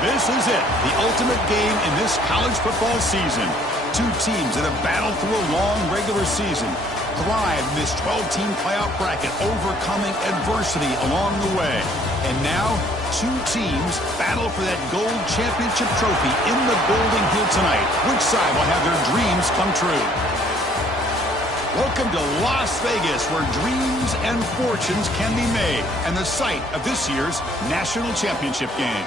This is it, the ultimate game in this college football season. Two teams that have battled through a long regular season, thrived in this 12-team playoff bracket, overcoming adversity along the way. And now, two teams battle for that gold championship trophy in the building here tonight. Which side will have their dreams come true? Welcome to Las Vegas, where dreams and fortunes can be made, and the site of this year's national championship game.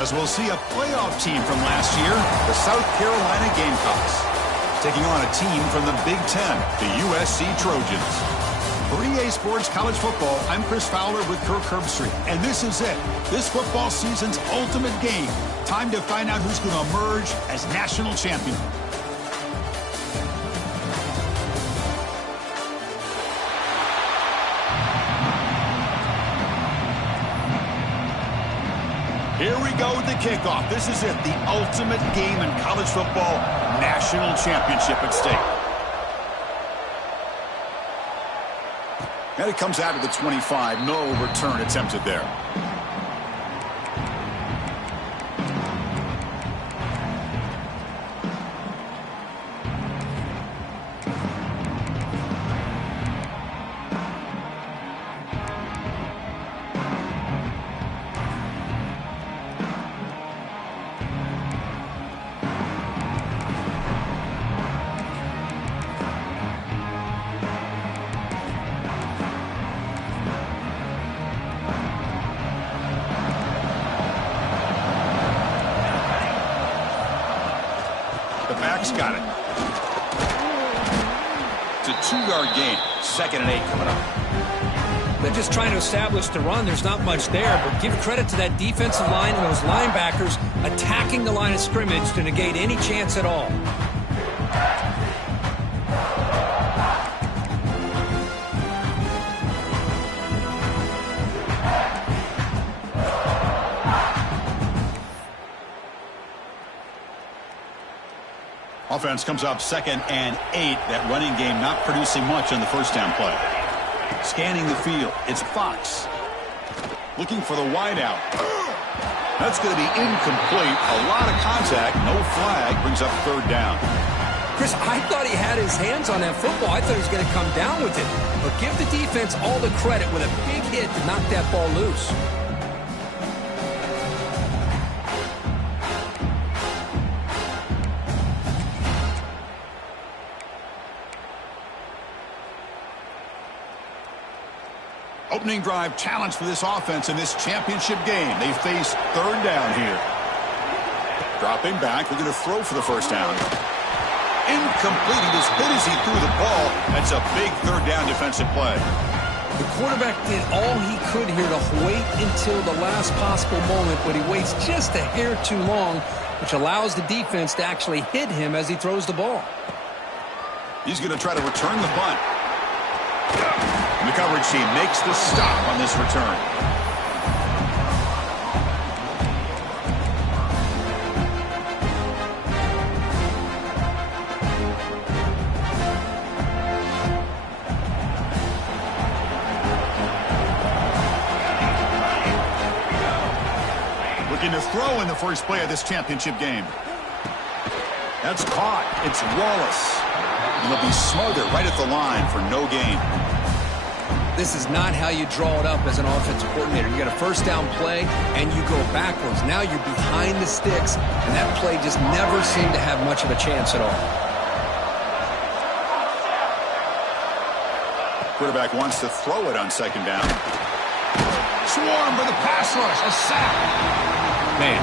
As we'll see a playoff team from last year, the South Carolina Gamecocks, taking on a team from the Big Ten, the USC Trojans. For EA Sports College Football, I'm Chris Fowler with Kirk Herbstreit, and this is it, this football season's ultimate game. Time to find out who's going to emerge as national champion. Here we go with the kickoff. This is it, the ultimate game in college football, national championship at stake. And it comes out of the 25. No return attempted there. Got it. It's a 2-yard gain. 2nd and 8 coming up. They're just trying to establish the run. There's not much there, but give credit to that defensive line and those linebackers attacking the line of scrimmage to negate any chance at all. Offense comes up 2nd and 8. That running game not producing much on the first down play. Scanning the field. It's Fox. Looking for the wideout. That's going to be incomplete. A lot of contact. No flag. Brings up 3rd down. Chris, I thought he had his hands on that football. I thought he was going to come down with it. But give the defense all the credit with a big hit to knock that ball loose. Opening drive challenge for this offense in this championship game. They face 3rd down here. Dropping back, looking to throw for the first down. Incomplete. He was hit as he threw the ball. That's a big 3rd down defensive play. The quarterback did all he could here to wait until the last possible moment, but he waits just a hair too long, which allows the defense to actually hit him as he throws the ball. He's going to try to return the punt. And the coverage team makes the stop on this return. Looking to throw in the first play of this championship game. That's caught. It's Wallace. And they'll be smothered right at the line for no gain. This is not how you draw it up as an offensive coordinator. You got a first down play, and you go backwards. Now you're behind the sticks, and that play just never seemed to have much of a chance at all. Quarterback wants to throw it on 2nd down. Swarm for the pass rush, a sack. Man,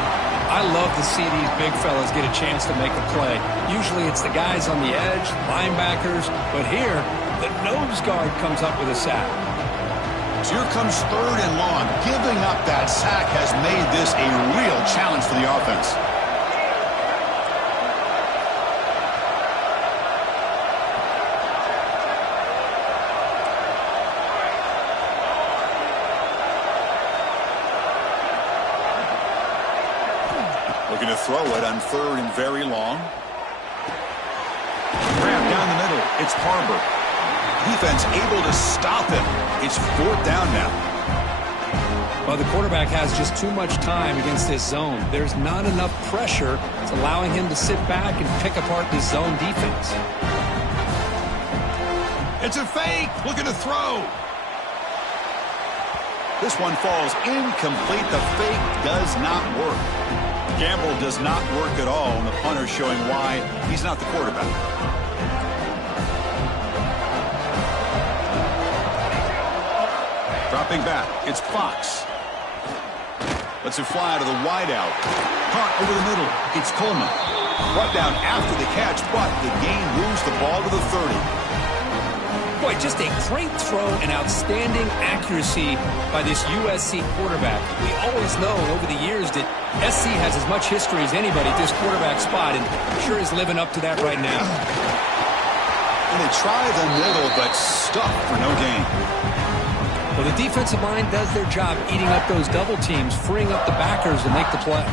I love to see these big fellas get a chance to make a play. Usually it's the guys on the edge, linebackers, but here, the nose guard comes up with a sack. So here comes 3rd and long. Giving up that sack has made this a real challenge for the offense. Looking to throw it on 3rd and very long. Grab down the middle. It's Harbor. Defense able to stop him. It's 4th down now. Well, the quarterback has just too much time against this zone. There's not enough pressure. It's allowing him to sit back and pick apart this zone defense. It's a fake. Looking to throw. This one falls incomplete. The fake does not work. Gamble does not work at all, and the punter showing why he's not the quarterback. Dropping back, it's Fox. Lets it fly out of the wideout. Caught over the middle, it's Coleman. Brought down after the catch, but the gain moves the ball to the 30. Boy, just a great throw and outstanding accuracy by this USC quarterback. We always know over the years that SC has as much history as anybody at this quarterback spot, and sure is living up to that right now. And they try the middle, but stuck for no gain. Well, the defensive line does their job eating up those double teams, freeing up the backers to make the play.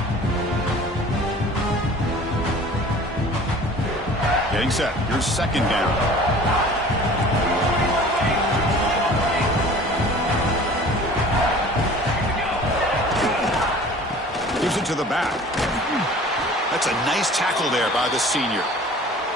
Getting set. Here's second down. Gives it to the back. That's a nice tackle there by the senior.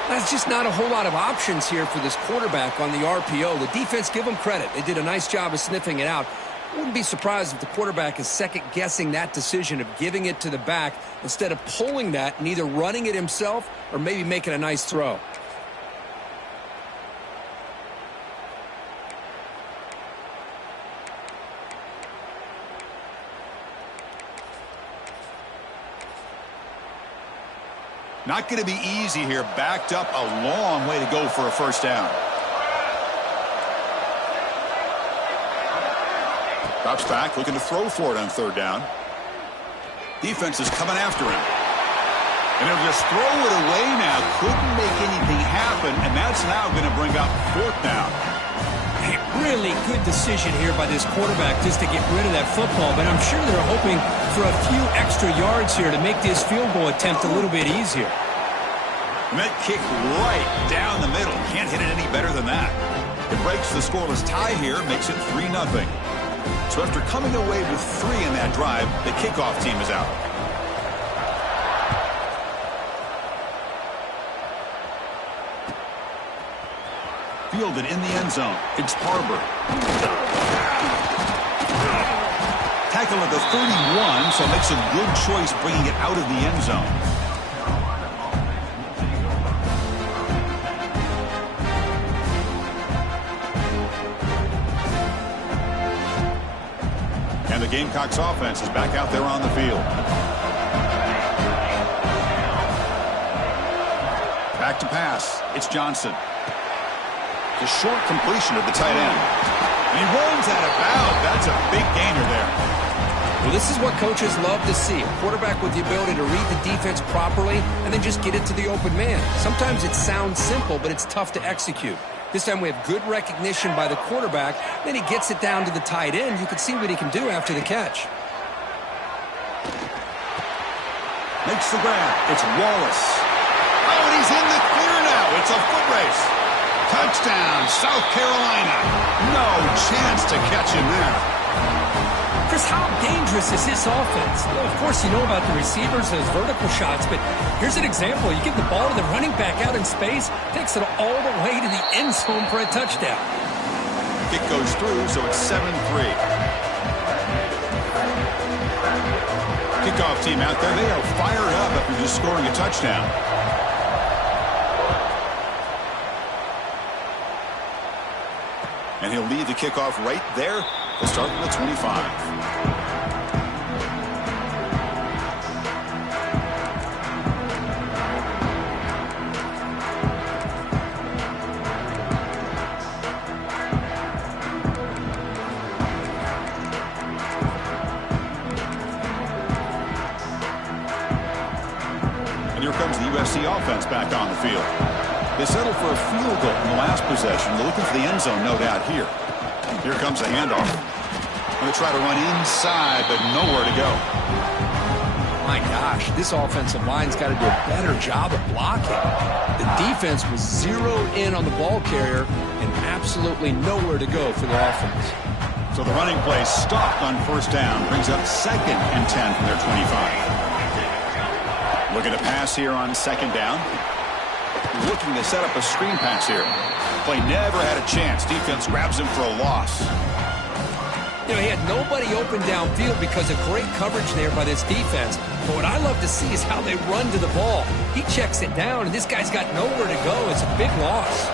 There's just not a whole lot of options here for this quarterback on the RPO. The defense, give them credit. They did a nice job of sniffing it out. Wouldn't be surprised if the quarterback is second-guessing that decision of giving it to the back instead of pulling that and either running it himself or maybe making a nice throw. Not going to be easy here. Backed up a long way to go for a first down. Drops back, looking to throw for it on third down. Defense is coming after him. And he'll just throw it away now. Couldn't make anything happen, and that's now going to bring up fourth down. A really good decision here by this quarterback just to get rid of that football, but I'm sure they're hoping for a few extra yards here to make this field goal attempt a little bit easier. And that kick right down the middle. Can't hit it any better than that. It breaks the scoreless tie here, makes it 3-0. So after coming away with 3 in that drive, the kickoff team is out. Fielded in the end zone. It's Barber. Tackle at the 31, so makes a good choice bringing it out of the end zone. And the Gamecocks offense is back out there on the field. Back to pass. It's Johnson. The short completion of the tight end. And he runs out of bounds. That's a big gainer there. Well, this is what coaches love to see. A quarterback with the ability to read the defense properly and then just get it to the open man. Sometimes it sounds simple, but it's tough to execute. This time we have good recognition by the quarterback. Then he gets it down to the tight end. You can see what he can do after the catch. Makes the grab. It's Wallace. Oh, and he's in the clear now. It's a foot race. Touchdown, South Carolina. No chance to catch him there. Chris, how dangerous is this offense? Well, of course, you know about the receivers, those vertical shots, but here's an example. You give the ball to the running back out in space, takes it all the way to the end zone for a touchdown. Kick goes through, so it's 7-3. Kickoff team out there, they are fired up after just scoring a touchdown. And he'll lead the kickoff right there. He'll start with the 25. And here comes the USC offense back on the field. They settled for a field goal in the last possession. They're looking for the end zone, no doubt, here. Here comes the handoff. Going to try to run inside, but nowhere to go. My gosh, this offensive line's got to do a better job of blocking. The defense was zeroed in on the ball carrier and absolutely nowhere to go for the offense. So the running play stopped on first down. Brings up 2nd and 10 from their 25. Looking to pass here on 2nd down. Looking to set up a screen pass here. Play never had a chance. Defense grabs him for a loss. You know, he had nobody open downfield because of great coverage there by this defense. But what I love to see is how they run to the ball. He checks it down, and this guy's got nowhere to go. It's a big loss.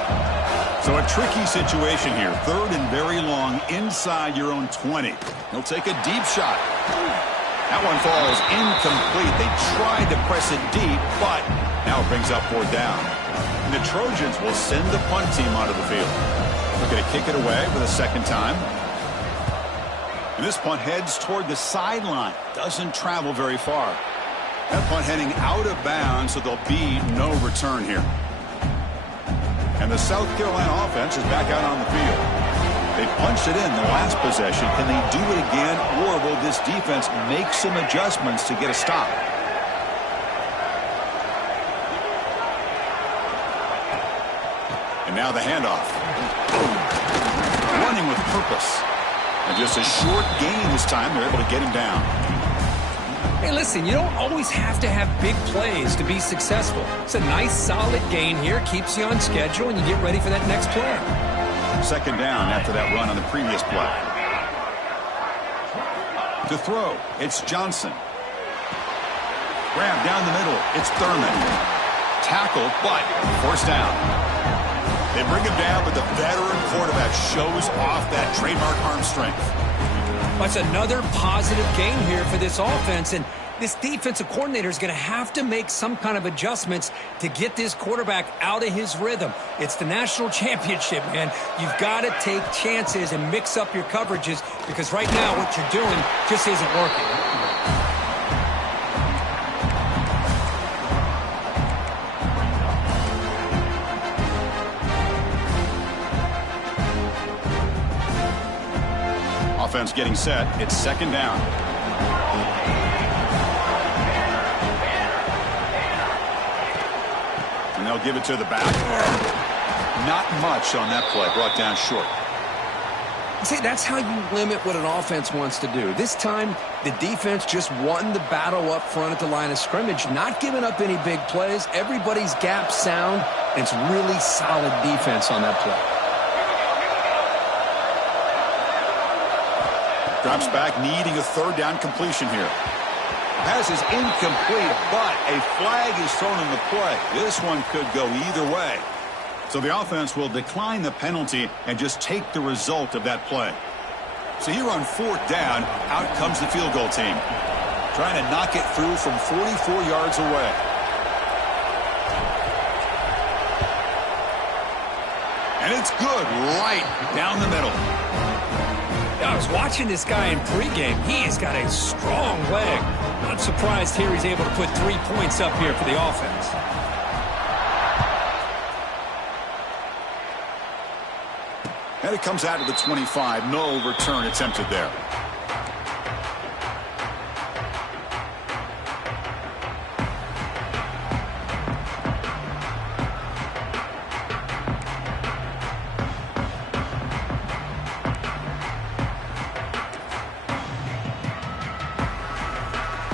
So a tricky situation here. 3rd and very long inside your own 20. He'll take a deep shot. That one falls incomplete. They tried to press it deep, but now it brings up 4th down. And the Trojans will send the punt team onto the field. Looking to kick it away for the 2nd time. And this punt heads toward the sideline. Doesn't travel very far. That punt heading out of bounds, so there'll be no return here. And the South Carolina offense is back out on the field. They punched it in the last possession. Can they do it again, or will this defense make some adjustments to get a stop? And now the handoff. Running with purpose. And just a short gain this time. They're able to get him down. Hey, listen, you don't always have to have big plays to be successful. It's a nice, solid gain here. Keeps you on schedule, and you get ready for that next play. 2nd down after that run on the previous play. To throw, it's Johnson. Grab down the middle, it's Thurman. Tackle, but 1st down. They bring him down, but the veteran quarterback shows off that trademark arm strength. That's another positive gain here for this offense, and this defensive coordinator is going to have to make some kind of adjustments to get this quarterback out of his rhythm. It's the national championship, man. You've got to take chances and mix up your coverages because right now what you're doing just isn't working. Offense getting set. It's 2nd down. And they'll give it to the back. Not much on that play. Brought down short. See, that's how you limit what an offense wants to do. This time, the defense just won the battle up front at the line of scrimmage, not giving up any big plays. Everybody's gap sound, and it's really solid defense on that play. Drops back, needing a 3rd down completion here. Pass is incomplete, but a flag is thrown in the play. This one could go either way. So the offense will decline the penalty and just take the result of that play. So here on 4th down, out comes the field goal team. Trying to knock it through from 44 yards away. And it's good right down the middle. I was watching this guy in pregame. He has got a strong leg. Not surprised here he's able to put 3 points up here for the offense. And it comes out to the 25. No return attempted there.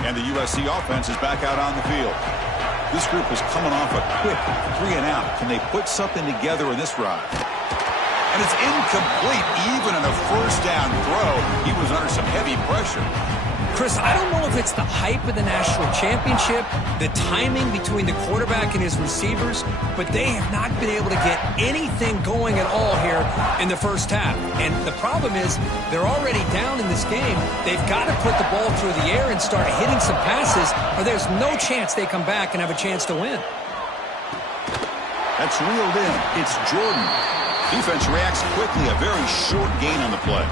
And the USC offense is back out on the field. This group is coming off a quick 3 and out. Can they put something together in this drive? And it's incomplete. Even in a 1st down throw, he was under some heavy pressure. Chris, I don't know if it's the hype of the national championship, the timing between the quarterback and his receivers, but they have not been able to get anything going at all here in the 1st half. And the problem is they're already down in this game. They've got to put the ball through the air and start hitting some passes, or there's no chance they come back and have a chance to win. That's reeled in. It's Jordan. Defense reacts quickly. A very short gain on the play.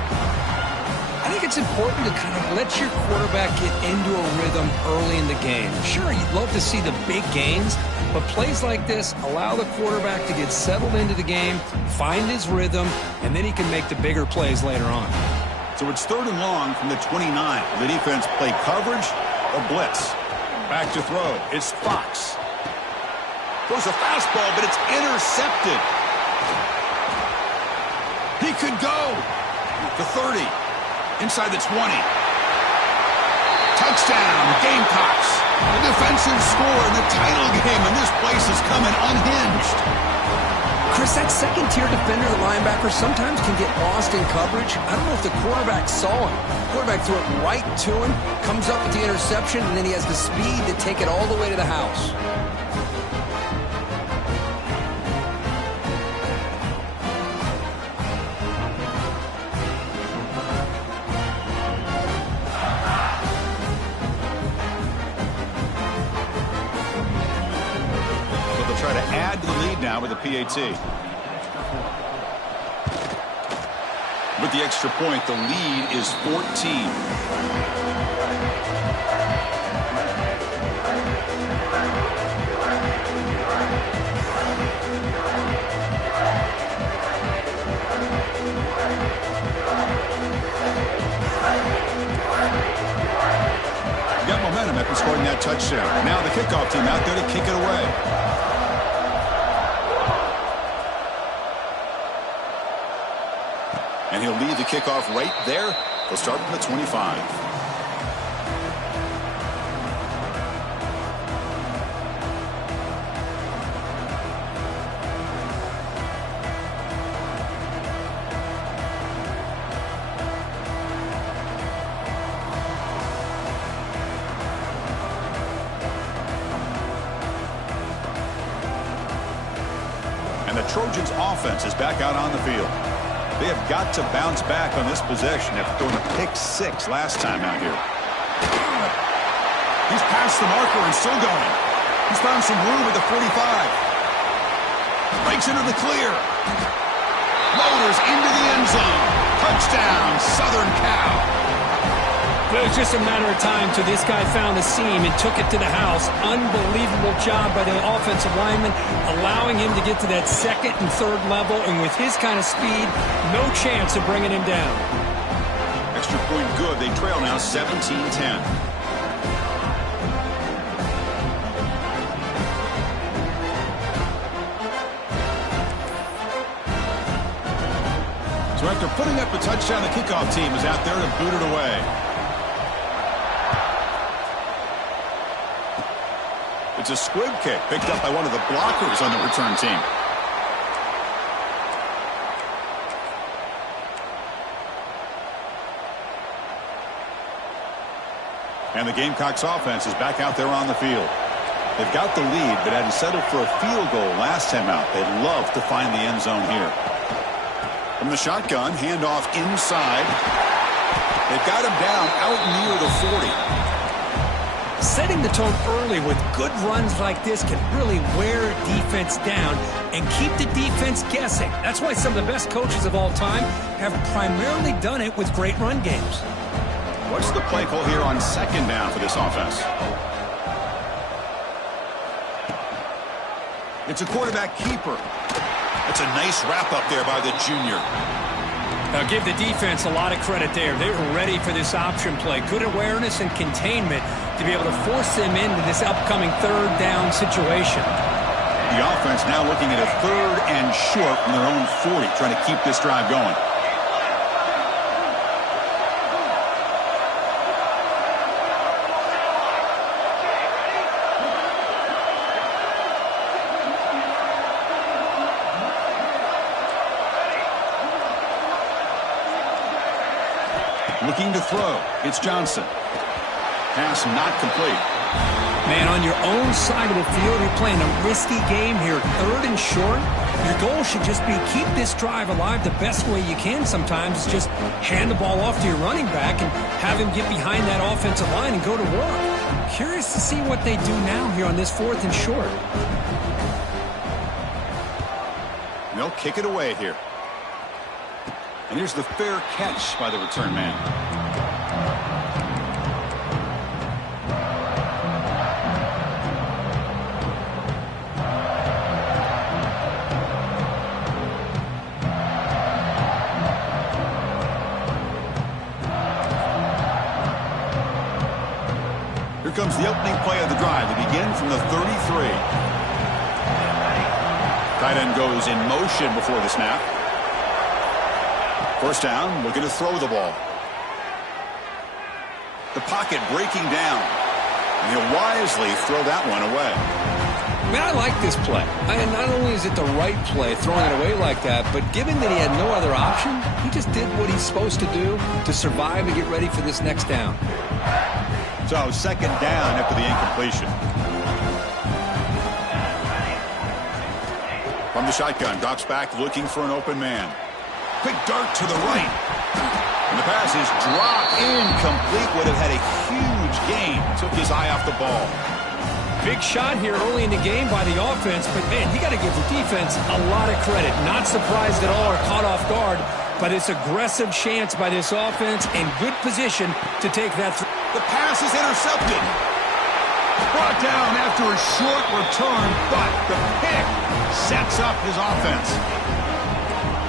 I think it's important to kind of let your quarterback get into a rhythm early in the game. Sure, you'd love to see the big gains, but plays like this allow the quarterback to get settled into the game, find his rhythm, and then he can make the bigger plays later on. So it's 3rd and long from the 29. The defense play coverage or blitz. Back to throw. It's Fox. Throws a fastball, but it's intercepted. He could go to 30. inside the 20. Touchdown, Gamecocks. The defensive score in the title game, and this place is coming unhinged. Chris, that second-tier defender, the linebacker, sometimes can get lost in coverage. I don't know if the quarterback saw him. The quarterback threw it right to him, comes up with the interception, and then he has the speed to take it all the way to the house. Try to add to the lead now with a PAT. With the extra point, the lead is 14. Got momentum after scoring that touchdown. Now the kickoff team out there to kick it away. And he'll leave the kickoff right there. He'll start from the 25. And the Trojans' offense is back out on the field. They have got to bounce back on this possession after throwing a pick 6 last time out here. He's past the marker and still going. He's found some room at the 45. Breaks into the clear. Loaders into the end zone. Touchdown, Southern Cal. It was just a matter of time till this guy found the seam and took it to the house. Unbelievable job by the offensive lineman, allowing him to get to that second and third level, and with his kind of speed, no chance of bringing him down. Extra point good. They trail now 17-10. So after putting up a touchdown, the kickoff team is out there to boot it away. It's a squib kick picked up by one of the blockers on the return team. And the Gamecocks offense is back out there on the field. They've got the lead, but had to settle for a field goal last time out. They'd love to find the end zone here. From the shotgun, handoff inside. They've got him down out near the 40. Setting the tone early with good runs like this can really wear a defense down and keep the defense guessing. That's why some of the best coaches of all time have primarily done it with great run games. What's the play call here on second down for this offense? It's a quarterback keeper. That's a nice wrap up there by the junior. I'll give the defense a lot of credit there. They were ready for this option play. Good awareness and containment to be able to force them into this upcoming third down situation. The offense now looking at a 3rd and short from their own 40, trying to keep this drive going. Looking to throw. It's Johnson. Pass not complete. Man, on your own side of the field, you're playing a risky game here. 3rd and short. Your goal should just be keep this drive alive the best way you can sometimes. Is just hand the ball off to your running back and have him get behind that offensive line and go to work. Curious to see what they do now here on this 4th and short. They'll kick it away here. And here's the fair catch by the return man. Here comes the opening play of the drive. They begin from the 33. Tight end goes in motion before the snap. First down, looking to throw the ball. The pocket breaking down. And he'll wisely throw that one away. Man, I like this play. Not only is it the right play, throwing it away like that, but given that he had no other option, he just did what he's supposed to do to survive and get ready for this next down. So, second down after the incompletion. From the shotgun, drops back looking for an open man. Quick dart to the right. And the pass is dropped incomplete. Would have had a huge gain. Took his eye off the ball. Big shot here early in the game by the offense, but man, you got to give the defense a lot of credit. Not surprised at all or caught off guard, but it's aggressive chance by this offense and good position to take that. The pass is intercepted. Brought down after a short return, but the pick sets up his offense.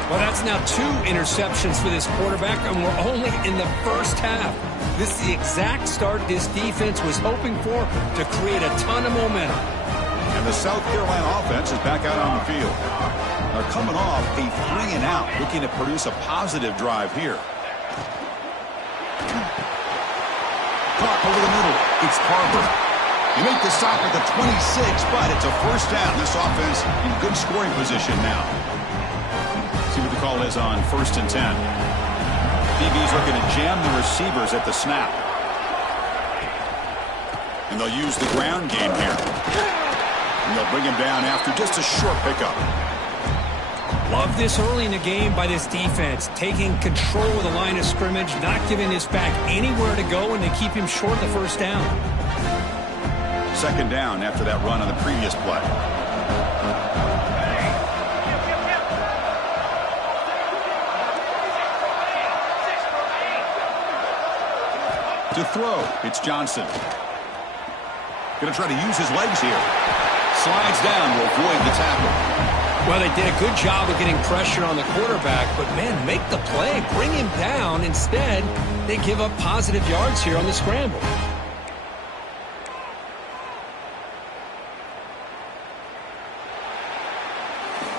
Well, that's now 2 interceptions for this quarterback, and we're only in the first half. This is the exact start this defense was hoping for to create a ton of momentum. And the South Carolina offense is back out on the field. They're coming off a 3-and-out, looking to produce a positive drive here. Caught over the middle. It's Carver. You make the stop at the 26, but it's a first down. This offense in good scoring position now. See what the call is on 1st and 10. DB's looking to jam the receivers at the snap. And they'll use the ground game here. And they'll bring him down after just a short pickup. Love this early in the game by this defense. Taking control of the line of scrimmage, not giving this back anywhere to go, and they keep him short of the first down. Second down after that run on the previous play. To throw, it's Johnson. Going to try to use his legs here. Slides down to avoid the tackle. Well, they did a good job of getting pressure on the quarterback, but, man, make the play. Bring him down. Instead, they give up positive yards here on the scramble.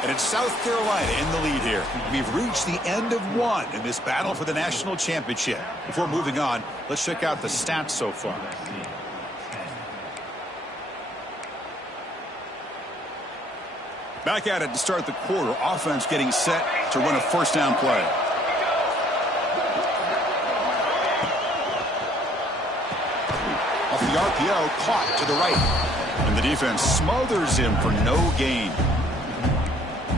And it's South Carolina in the lead here. We've reached the end of one in this battle for the national championship. Before moving on, let's check out the stats so far. Back at it to start the quarter. Offense getting set to run a first down play. Off the RPO, caught to the right. And the defense smothers him for no gain.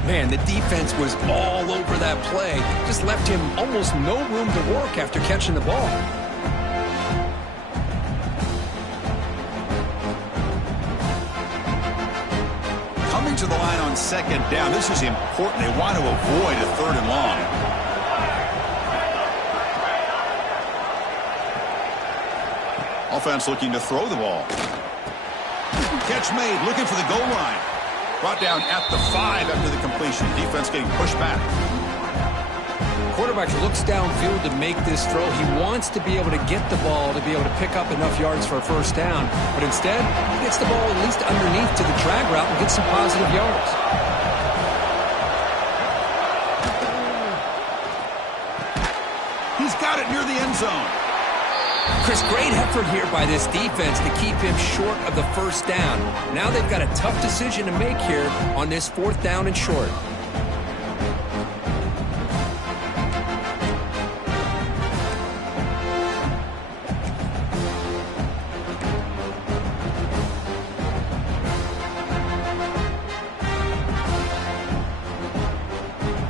Man, the defense was all over that play. Just left him almost no room to work after catching the ball. Coming to the line on second down. This is important. They want to avoid a 3rd and long. Offense looking to throw the ball. Catch made, looking for the goal line. Brought down at the 5 after the completion. Defense getting pushed back. Quarterback looks downfield to make this throw. He wants to be able to get the ball to be able to pick up enough yards for a first down. But instead, he gets the ball at least underneath to the drag route and gets some positive yards. He's got it near the end zone. Chris, great effort here by this defense to keep him short of the first down. Now they've got a tough decision to make here on this 4th down and short.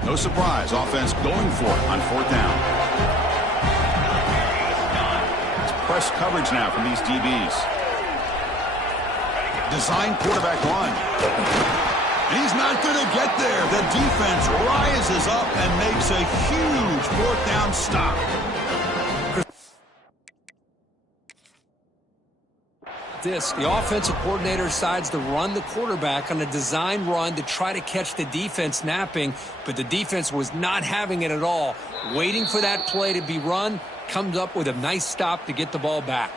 No surprise, offense going for it on 4th down. Press coverage now from these DBs. Design quarterback run. And he's not going to get there. The defense rises up and makes a huge 4th down stop. The offensive coordinator decides to run the quarterback on a design run to try to catch the defense napping, but the defense was not having it at all. Waiting for that play to be run, comes up with a nice stop to get the ball back.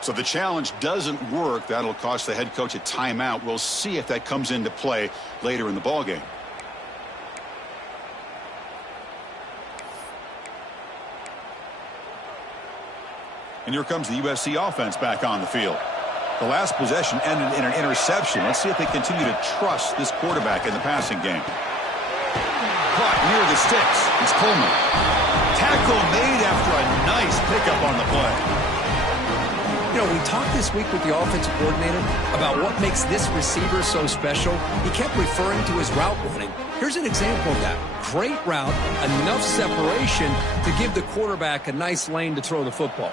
So the challenge doesn't work. That'll cost the head coach a timeout. We'll see if that comes into play later in the ballgame. And here comes the USC offense back on the field. The last possession ended in an interception. Let's see if they continue to trust this quarterback in the passing game. Caught near the sticks. It's Coleman. Tackle made after a nice pickup on the play. You know, we talked this week with the offensive coordinator about what makes this receiver so special. He kept referring to his route running. Here's an example of that. Great route, enough separation to give the quarterback a nice lane to throw the football.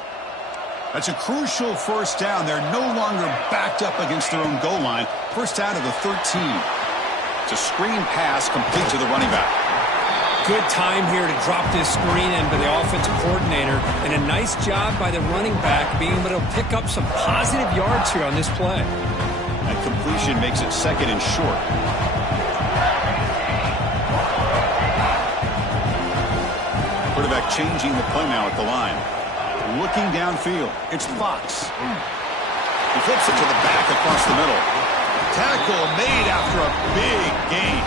That's a crucial first down. They're no longer backed up against their own goal line. First down to the 13. It's a screen pass complete to the running back. Good time here to drop this screen in by the offensive coordinator, and a nice job by the running back being able to pick up some positive yards here on this play. That completion makes it second and short. Quarterback changing the play now at the line. Looking downfield, it's Fox. He flips it to the back across the middle. Tackle made after a big gain.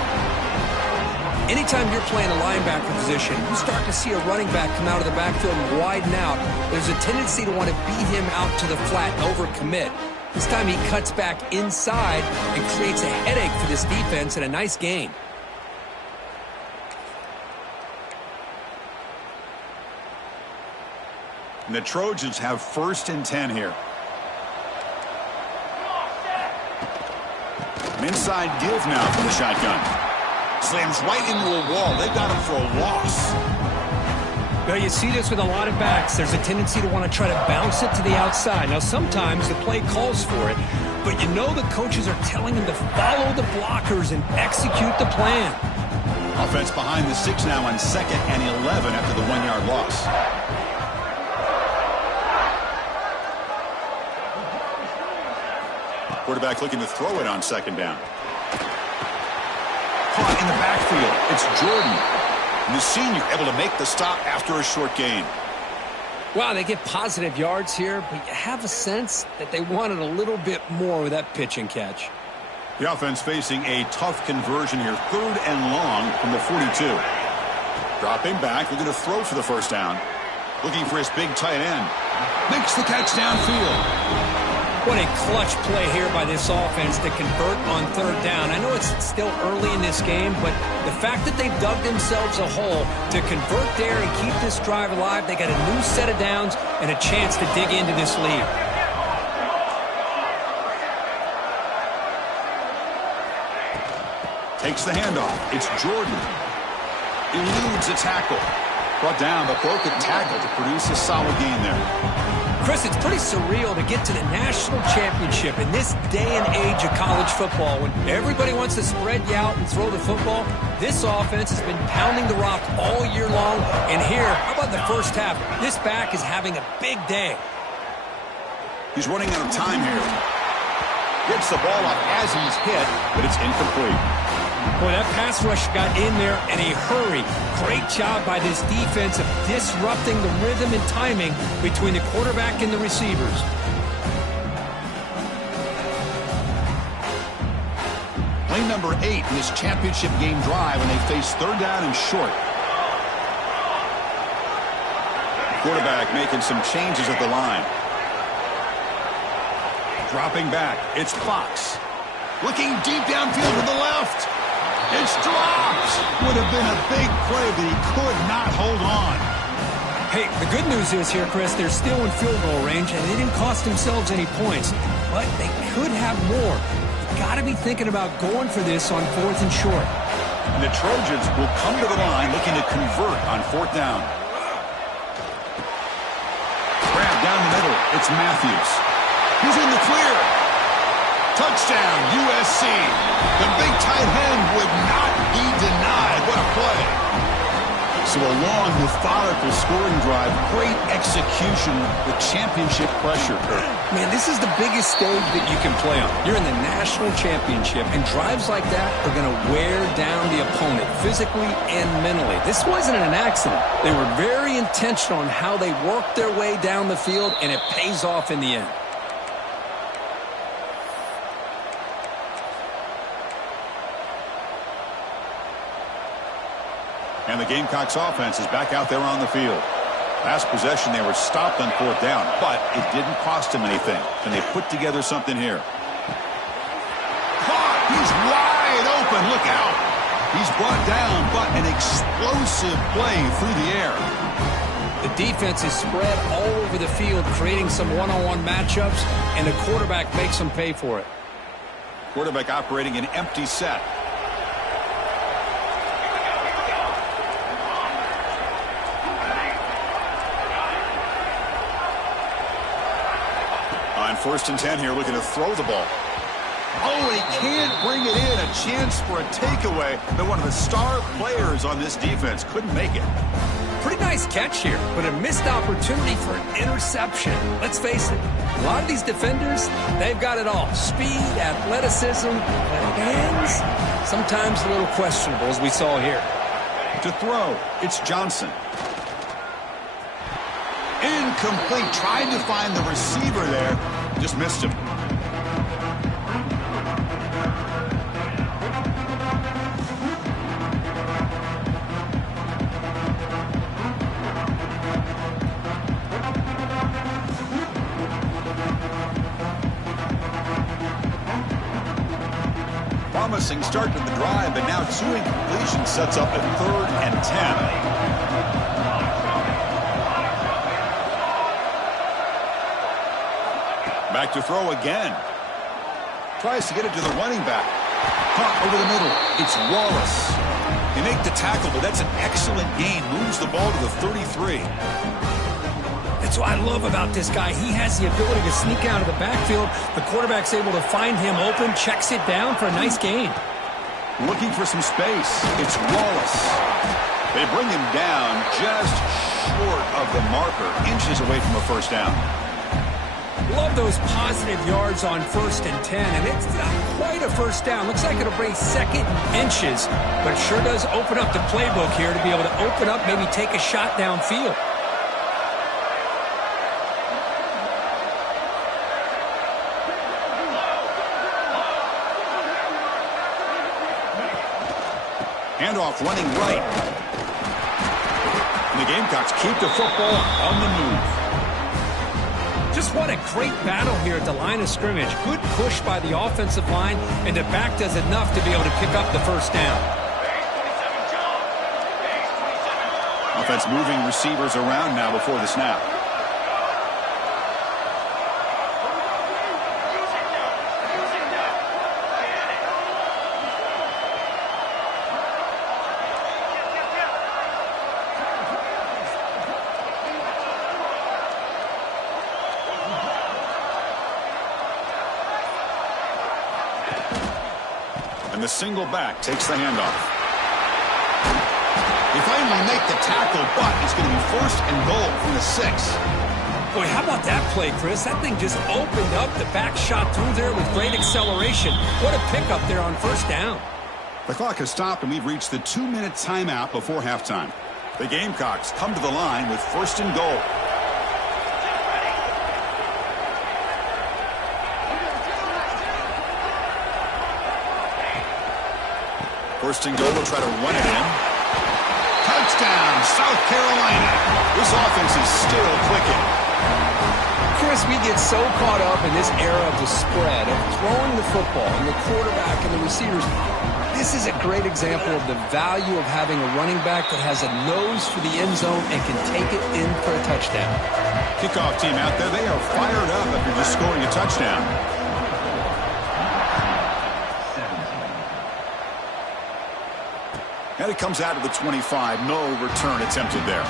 Anytime you're playing a linebacker position, you start to see a running back come out of the backfield and widen out. There's a tendency to want to beat him out to the flat and overcommit. This time he cuts back inside and creates a headache for this defense and a nice gain. And the Trojans have 1st and 10 here. An inside give now from the shotgun. Slams right into a wall. They got him for a loss. Well, you see this with a lot of backs. There's a tendency to want to try to bounce it to the outside. Now, sometimes the play calls for it, but you know the coaches are telling them to follow the blockers and execute the plan. Offense behind the 6 now on 2nd and 11 after the 1-yard loss. Quarterback looking to throw it on 2nd down. Caught in the backfield. It's Jordan. And the senior able to make the stop after a short gain. Wow, they get positive yards here, but you have a sense that they wanted a little bit more with that pitch and catch. The offense facing a tough conversion here. 3rd and long from the 42. Dropping back, looking to throw for the first down. Looking for his big tight end. Makes the catch downfield. What a clutch play here by this offense to convert on 3rd down. I know it's still early in this game, but the fact that they've dug themselves a hole to convert there and keep this drive alive, they got a new set of downs and a chance to dig into this lead. Takes the handoff. It's Jordan. Eludes a tackle. Brought down, but broke a tackle to produce a solid gain there. Chris, it's pretty surreal to get to the national championship in this day and age of college football when everybody wants to spread you out and throw the football. This offense has been pounding the rock all year long, and here, how about the first half? This back is having a big day. He's running out of time here. Gets the ball up as he's hit, but it's incomplete. Boy, that pass rush got in there in a hurry. Great job by this defense of disrupting the rhythm and timing between the quarterback and the receivers. Play number 8 in this championship game drive when they face 3rd down and short. Quarterback making some changes at the line. Dropping back, it's Fox. Looking deep downfield to the left. It's dropped. Would have been a big play, but he could not hold on. Hey, the good news is here, Chris, they're still in field goal range, and they didn't cost themselves any points, but they could have more. You got to be thinking about going for this on 4th and short. And the Trojans will come to the line looking to convert on 4th down. Grab down the middle. It's Matthews. He's in the clear. Touchdown, USC. The big tight end would not be denied. What a play. So a long, methodical scoring drive. Great execution with championship pressure. Man, this is the biggest stage that you can play on. You're in the national championship, and drives like that are going to wear down the opponent physically and mentally. This wasn't an accident. They were very intentional on how they worked their way down the field, and it pays off in the end. And the Gamecocks offense is back out there on the field. Last possession, they were stopped on 4th down, but it didn't cost them anything. And they put together something here. Caught! He's wide open. Look out. He's brought down, but an explosive play through the air. The defense is spread all over the field, creating some one-on-one matchups, and the quarterback makes them pay for it. Quarterback operating an empty set. On 1st and 10 here, looking to throw the ball. Oh, he can't bring it in. A chance for a takeaway, but one of the star players on this defense couldn't make it. Pretty nice catch here, but a missed opportunity for an interception. Let's face it, a lot of these defenders, they've got it all. Speed, athleticism, but hands, sometimes a little questionable, as we saw here. To throw, it's Johnson. Incomplete. Tried to find the receiver there. Just missed him. Promising start to the drive, but now 2 incompletions sets up a 3rd and 10. Back to throw again. Tries to get it to the running back. Caught over the middle. It's Wallace. They make the tackle, but that's an excellent gain. Moves the ball to the 33. That's what I love about this guy. He has the ability to sneak out of the backfield. The quarterback's able to find him open, checks it down for a nice gain. Looking for some space. It's Wallace. They bring him down just short of the marker, inches away from a 1st down. Love those positive yards on 1st and 10, and it's not quite a 1st down. Looks like it'll bring 2nd inches, but sure does open up the playbook here to be able to open up, maybe take a shot downfield. Handoff running right. And the Gamecocks keep the football on the move. Just what a great battle here at the line of scrimmage. Good push by the offensive line, and the back does enough to be able to pick up the 1st down. Offense moving receivers around now before the snap. And the single back takes the handoff. They finally make the tackle, but it's going to be 1st and goal from the 6. Boy, how about that play, Chris? That thing just opened up. The back shot through there with great acceleration. What a pickup there on 1st down. The clock has stopped, and we've reached the 2-minute timeout before halftime. The Gamecocks come to the line with 1st and goal. First and goal, will try to run it in. Touchdown, South Carolina. This offense is still clicking. Chris, we get so caught up in this era of the spread, of throwing the football and the quarterback and the receivers. This is a great example of the value of having a running back that has a nose for the end zone and can take it in for a touchdown. Kickoff team out there, they are fired up after just scoring a touchdown. And it comes out of the 25. No return attempted there.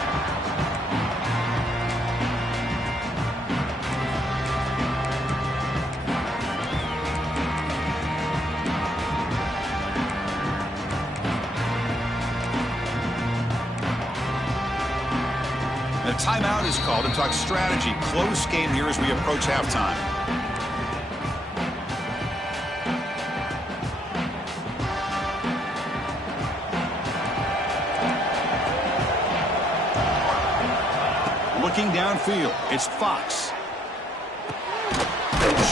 The timeout is called to talk strategy. Close game here as we approach halftime. Looking downfield, it's Fox.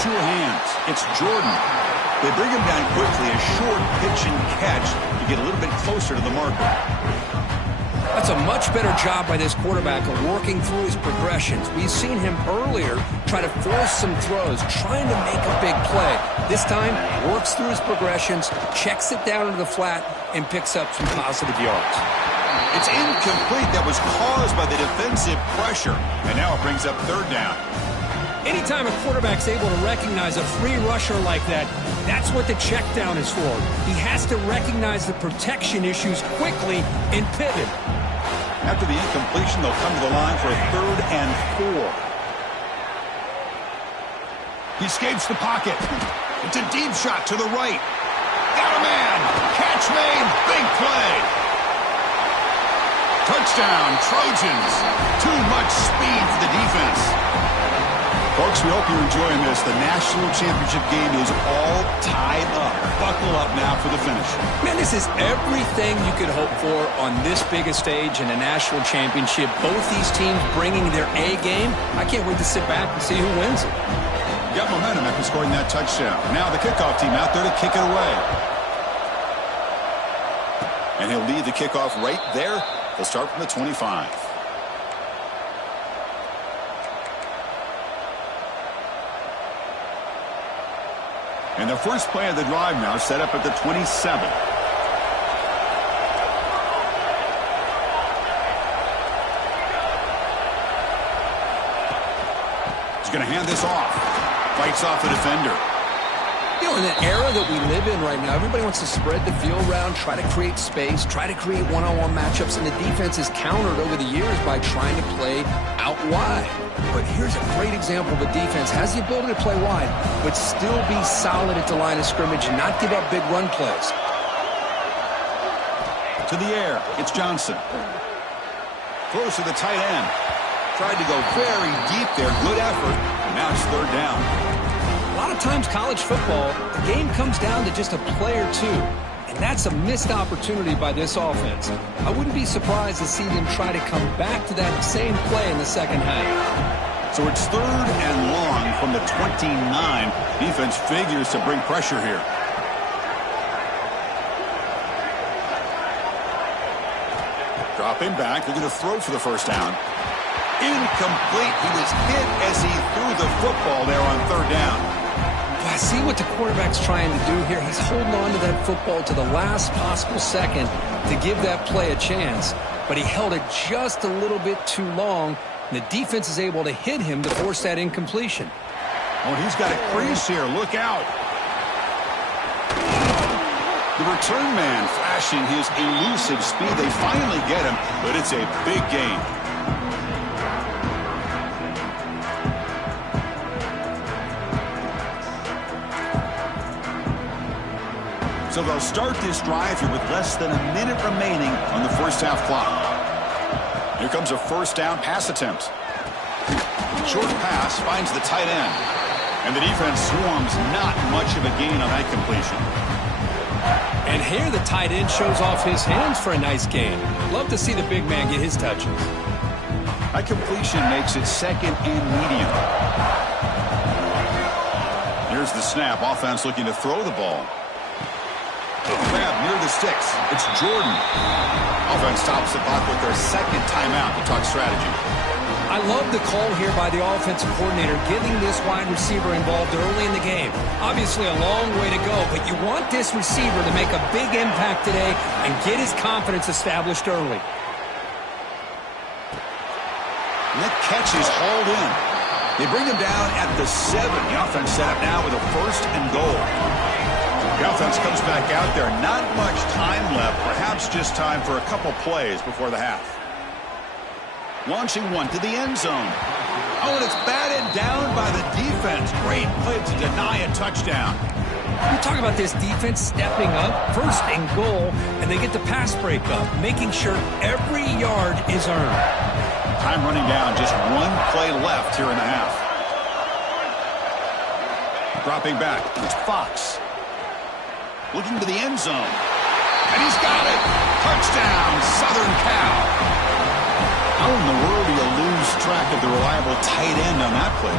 Sure hands, it's Jordan. They bring him down quickly, a short pitch and catch to get a little bit closer to the marker. That's a much better job by this quarterback of working through his progressions. We've seen him earlier try to force some throws, trying to make a big play. This time, works through his progressions, checks it down into the flat, and picks up some positive yards. It's incomplete. That was caused by the defensive pressure. And now it brings up third down. Anytime a quarterback's able to recognize a free rusher like that, that's what the check down is for. He has to recognize the protection issues quickly and pivot. After the incompletion, they'll come to the line for a 3rd and 4. He escapes the pocket. It's a deep shot to the right. Got a man. Catch made. Big play. Touchdown, Trojans. Too much speed for the defense. Folks, we hope you're enjoying this. The national championship game is all tied up. Buckle up now for the finish. Man, this is everything you could hope for on this biggest stage in a national championship. Both these teams bringing their A game. I can't wait to sit back and see who wins it. Got momentum after scoring that touchdown. Now the kickoff team out there to kick it away. And he'll lead the kickoff right there. They'll start from the 25. And the first play of the drive now set up at the 27. He's going to hand this off. Fights off the defender. You know, in the era that we live in right now, everybody wants to spread the field around, try to create space, try to create one-on-one matchups, and the defense is countered over the years by trying to play out wide. But here's a great example of a defense has the ability to play wide, but still be solid at the line of scrimmage and not give up big run plays. To the air, it's Johnson. Throws to the tight end. Tried to go very deep there. Good effort. And now it's 3rd down. A lot of times college football, the game comes down to just a play or two. And that's a missed opportunity by this offense. I wouldn't be surprised to see them try to come back to that same play in the second half. So it's 3rd and long from the 29. Defense figures to bring pressure here. Dropping back. They're going to throw for the first down. Incomplete. He was hit as he threw the football there on 3rd down. I see what the quarterback's trying to do here. He's holding on to that football to the last possible second to give that play a chance. But he held it just a little bit too long. And the defense is able to hit him to force that incompletion. Oh, he's got a crease here. Look out. The return man flashing his elusive speed. They finally get him, but it's a big gain. So they'll start this drive here with less than a minute remaining on the first half clock. Here comes a first down pass attempt. Short pass finds the tight end. And the defense swarms, not much of a gain on that completion. And here the tight end shows off his hands for a nice gain. Love to see the big man get his touches. That completion makes it 2nd and medium. Here's the snap. Offense looking to throw the ball. Grab near the sticks. It's Jordan. Offense stops the clock with their 2nd timeout to talk strategy. I love the call here by the offensive coordinator, getting this wide receiver involved early in the game. Obviously a long way to go, but you want this receiver to make a big impact today and get his confidence established early. And that catch is hauled in. They bring him down at the 7. The offense set up now with a 1st and goal. The offense comes back out there. Not much time left. Perhaps just time for a couple plays before the half. Launching one to the end zone. Oh, and it's batted down by the defense. Great play to deny a touchdown. We talk about this defense stepping up, 1st and goal, and they get the pass break up, making sure every yard is earned. Time running down. Just 1 play left here in the half. Dropping back. It's Fox. Looking to the end zone. And he's got it. Touchdown, Southern Cal. How in the world do you lose track of the reliable tight end on that play?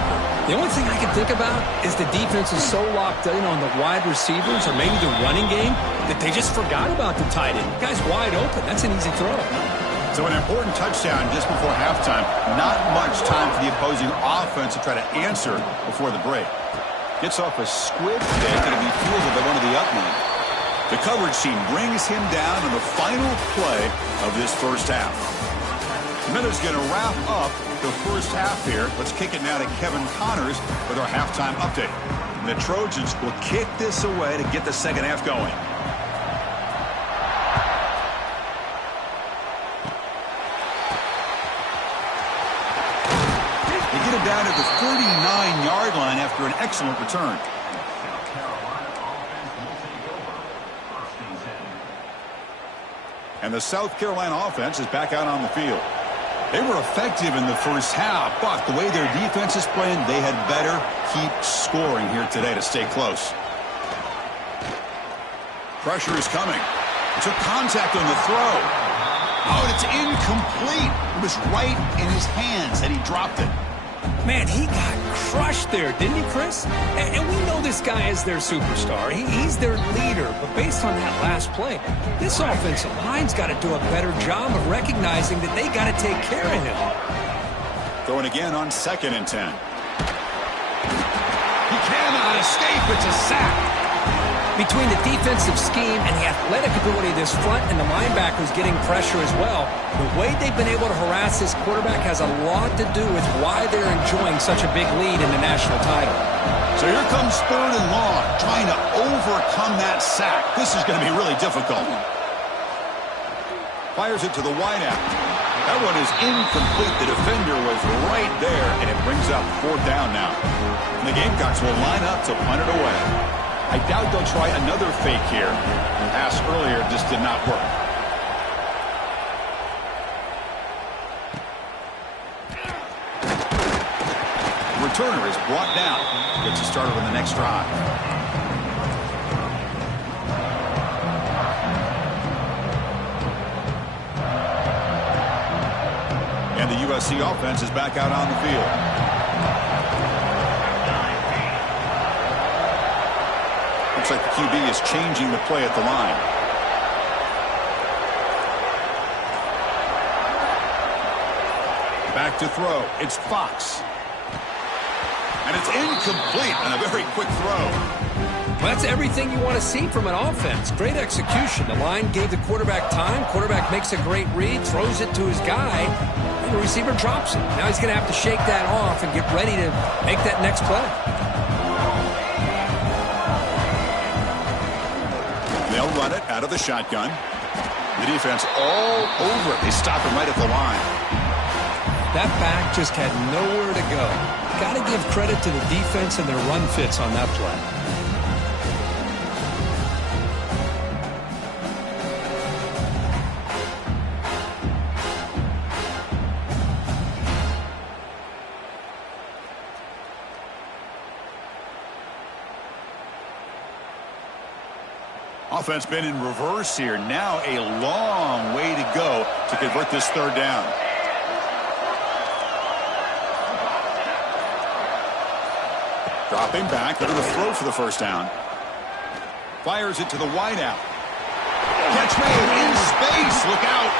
The only thing I can think about is the defense is so locked in on the wide receivers or maybe the running game that they just forgot about the tight end. The guy's wide open. That's an easy throw. So an important touchdown just before halftime. Not much time for the opposing offense to try to answer before the break. Gets off a squib kick, and it'll be fielded by one of the up men. The coverage team brings him down in the final play of this first half. Miller's going to wrap up the first half here. Let's kick it now to Kevin Connors with our halftime update. And the Trojans will kick this away to get the second half going. Down at the 39-yard line after an excellent return. And the South Carolina offense is back out on the field. They were effective in the first half, but the way their defense is playing, they had better keep scoring here today to stay close. Pressure is coming. Took contact on the throw. Oh, it's incomplete. It was right in his hands, and he dropped it. Man, he got crushed there, didn't he, Chris? And we know this guy is their superstar. He's their leader. But based on that last play, this offensive line's got to do a better job of recognizing that they got to take care of him. Throwing again on 2nd and 10. He cannot escape. It's a sack. Between the defensive scheme and the athletic ability of this front and the linebackers getting pressure as well, the way they've been able to harass this quarterback has a lot to do with why they're enjoying such a big lead in the national title. So here comes 3rd and long, trying to overcome that sack. This is going to be really difficult. Fires it to the wideout. That one is incomplete. The defender was right there, and it brings up 4th down now. And the Gamecocks will line up to punt it away. I doubt they'll try another fake here. The pass earlier just did not work. The returner is brought down. Gets us started on the next drive. And the USC offense is back out on the field. Looks like the QB is changing the play at the line. Back to throw. It's Fox. And it's incomplete on a very quick throw. Well, that's everything you want to see from an offense. Great execution. The line gave the quarterback time. Quarterback makes a great read, throws it to his guy, and the receiver drops it. Now he's going to have to shake that off and get ready to make that next play. They'll run it out of the shotgun. The defense all over it. They stop him right at the line. That back just had nowhere to go. Got to give credit to the defense and their run fits on that play. Offense been in reverse here. Now a long way to go to convert this 3rd down. Dropping back, they're going to throw for the 1st down. Fires it to the wideout. Catch made in space. Look out.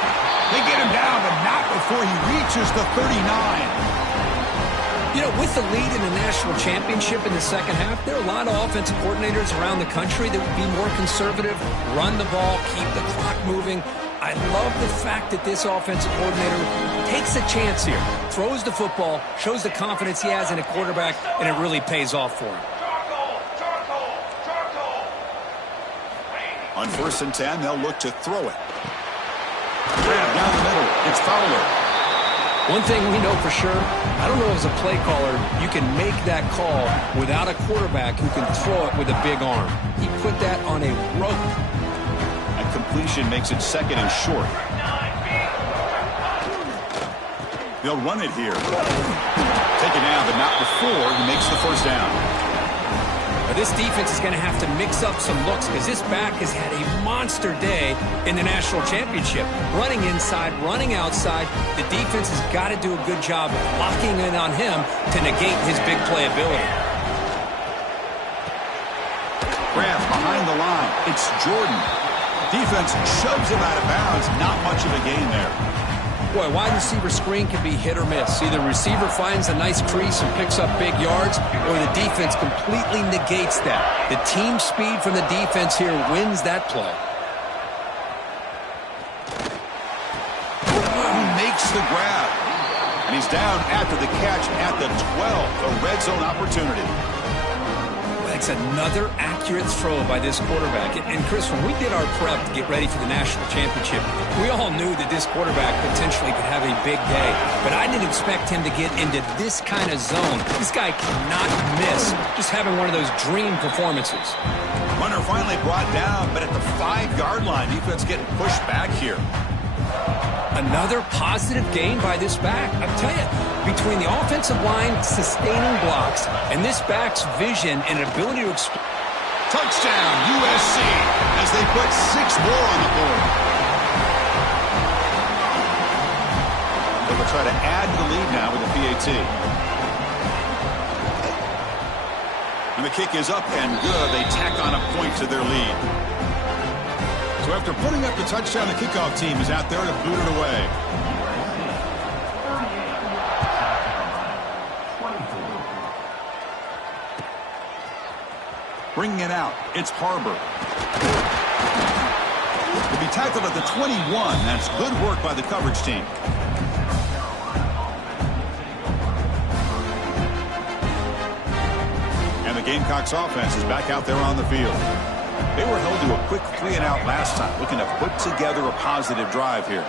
They get him down, but not before he reaches the 39. You know, with the lead in the national championship in the second half, there are a lot of offensive coordinators around the country that would be more conservative, run the ball, keep the clock moving. I love the fact that this offensive coordinator takes a chance here, throws the football, shows the confidence he has in a quarterback, and it really pays off for him. On 1st and 10, they'll look to throw it. Grab down the middle. It's Fowler. One thing we know for sure, I don't know as a play caller, you can make that call without a quarterback who can throw it with a big arm. He put that on a rope. A completion makes it 2nd and short. They'll run it here. Take it down, but not before he makes the 1st down. Now this defense is going to have to mix up some looks because this back has had a monster day in the national championship. Running inside, running outside. The defense has got to do a good job of locking in on him to negate his big play ability. Grab behind the line. It's Jordan. Defense shoves him out of bounds. Not much of a gain there. Boy, wide receiver screen can be hit or miss. Either receiver finds a nice crease and picks up big yards, or the defense completely negates that. The team speed from the defense here wins that play. He makes the grab. And he's down after the catch at the 12, a red zone opportunity. That's another accurate throw by this quarterback. And Chris, when we did our prep to get ready for the national championship, we all knew that this quarterback potentially could have a big day. But I didn't expect him to get into this kind of zone. This guy cannot miss. Just having one of those dream performances. Runner finally brought down, but at the 5-yard line, defense getting pushed back here. Another positive gain by this back. I tell you, between the offensive line sustaining blocks and this back's vision and ability to explode. Touchdown, USC, as they put 6 more on the board. They'll try to add to the lead now with the PAT. And the kick is up and good. They tack on a point to their lead. So after putting up the touchdown, the kickoff team is out there to boot it away. Bringing it out, it's Harbor. To be tackled at the 21, that's good work by the coverage team. And the Gamecocks offense is back out there on the field. They were held to a quick 3-and-out last time, looking to put together a positive drive here.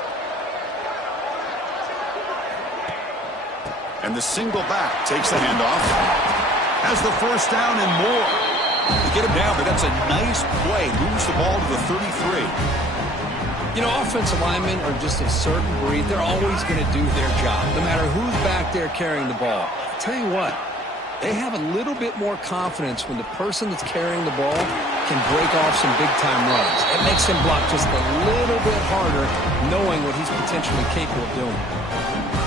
And the single back takes the handoff. Has the first down and more. They get him down, but that's a nice play. Moves the ball to the 33. You know, offensive linemen are just a certain breed. They're always going to do their job, no matter who's back there carrying the ball. I'll tell you what, they have a little bit more confidence when the person that's carrying the ball can break off some big-time runs. It makes them block just a little bit harder, knowing what he's potentially capable of doing.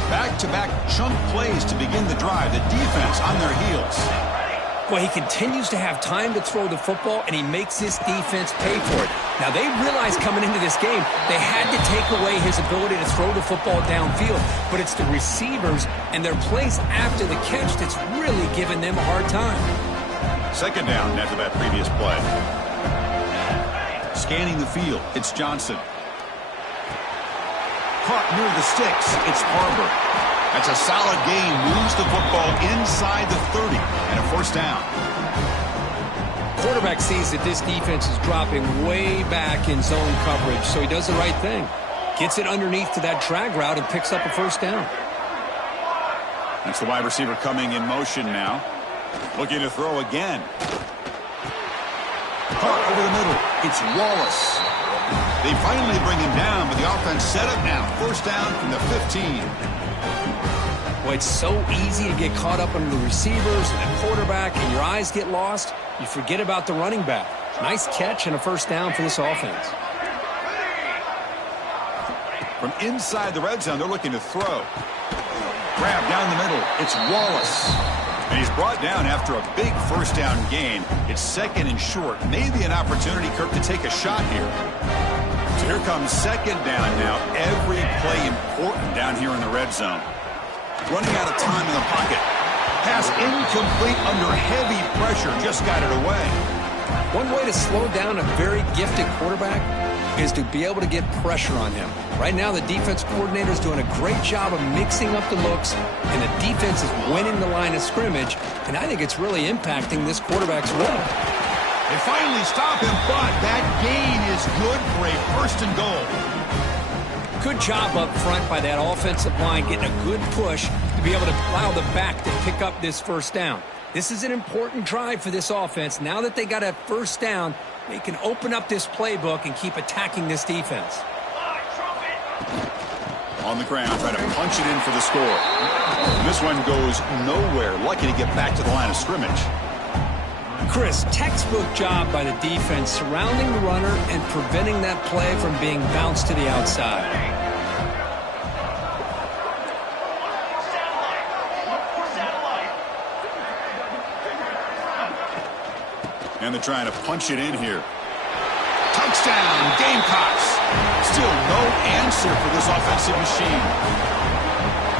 Back-to-back chunk plays to begin the drive. The defense on their heels. Well, he continues to have time to throw the football, and he makes this defense pay for it. Now, they realized coming into this game they had to take away his ability to throw the football downfield, but it's the receivers and their plays after the catch that's really giving them a hard time. Second down after that previous play. Scanning the field, it's Johnson. Caught near the sticks, it's Harbor. That's a solid gain, moves the football inside the 30, and a first down. Quarterback sees that this defense is dropping way back in zone coverage, so he does the right thing. Gets it underneath to that drag route and picks up a first down. That's the wide receiver coming in motion now. Looking to throw again. Caught over the middle. It's Wallace. They finally bring him down, but the offense set up now. First down from the 15. Well, it's so easy to get caught up under the receivers and the quarterback, and your eyes get lost. You forget about the running back. Nice catch and a first down for this offense. From inside the red zone, they're looking to throw. Grab down the middle. It's Wallace. And he's brought down after a big first down gain. It's second and short. Maybe an opportunity, Kirk, to take a shot here. So here comes second down now. Every play important down here in the red zone. Running out of time in the pocket. Pass incomplete under heavy pressure. Just got it away. One way to slow down a very gifted quarterback is to be able to get pressure on him. Right now, the defense coordinator is doing a great job of mixing up the looks, and the defense is winning the line of scrimmage, and I think it's really impacting this quarterback's role. They finally stop him, but that gain is good for a first and goal. Good job up front by that offensive line, getting a good push to be able to allow the back to pick up this first down. This is an important drive for this offense. Now that they got a first down, they can open up this playbook and keep attacking this defense. On the ground, trying to punch it in for the score. And this one goes nowhere. Lucky to get back to the line of scrimmage. Chris, textbook job by the defense surrounding the runner and preventing that play from being bounced to the outside. And they're trying to punch it in here. Touchdown, Gamecocks. Still no answer for this offensive machine.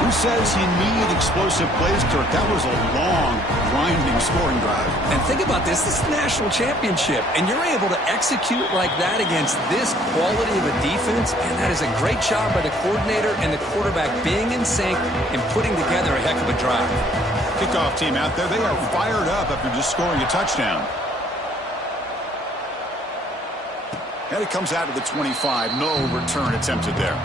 Who says you need explosive plays, Kirk? That was a long, grinding scoring drive. And think about this. This is the national championship, and you're able to execute like that against this quality of a defense, and that is a great job by the coordinator and the quarterback being in sync and putting together a heck of a drive. Kickoff team out there, they are fired up after just scoring a touchdown. And it comes out to the 25. No return attempted there.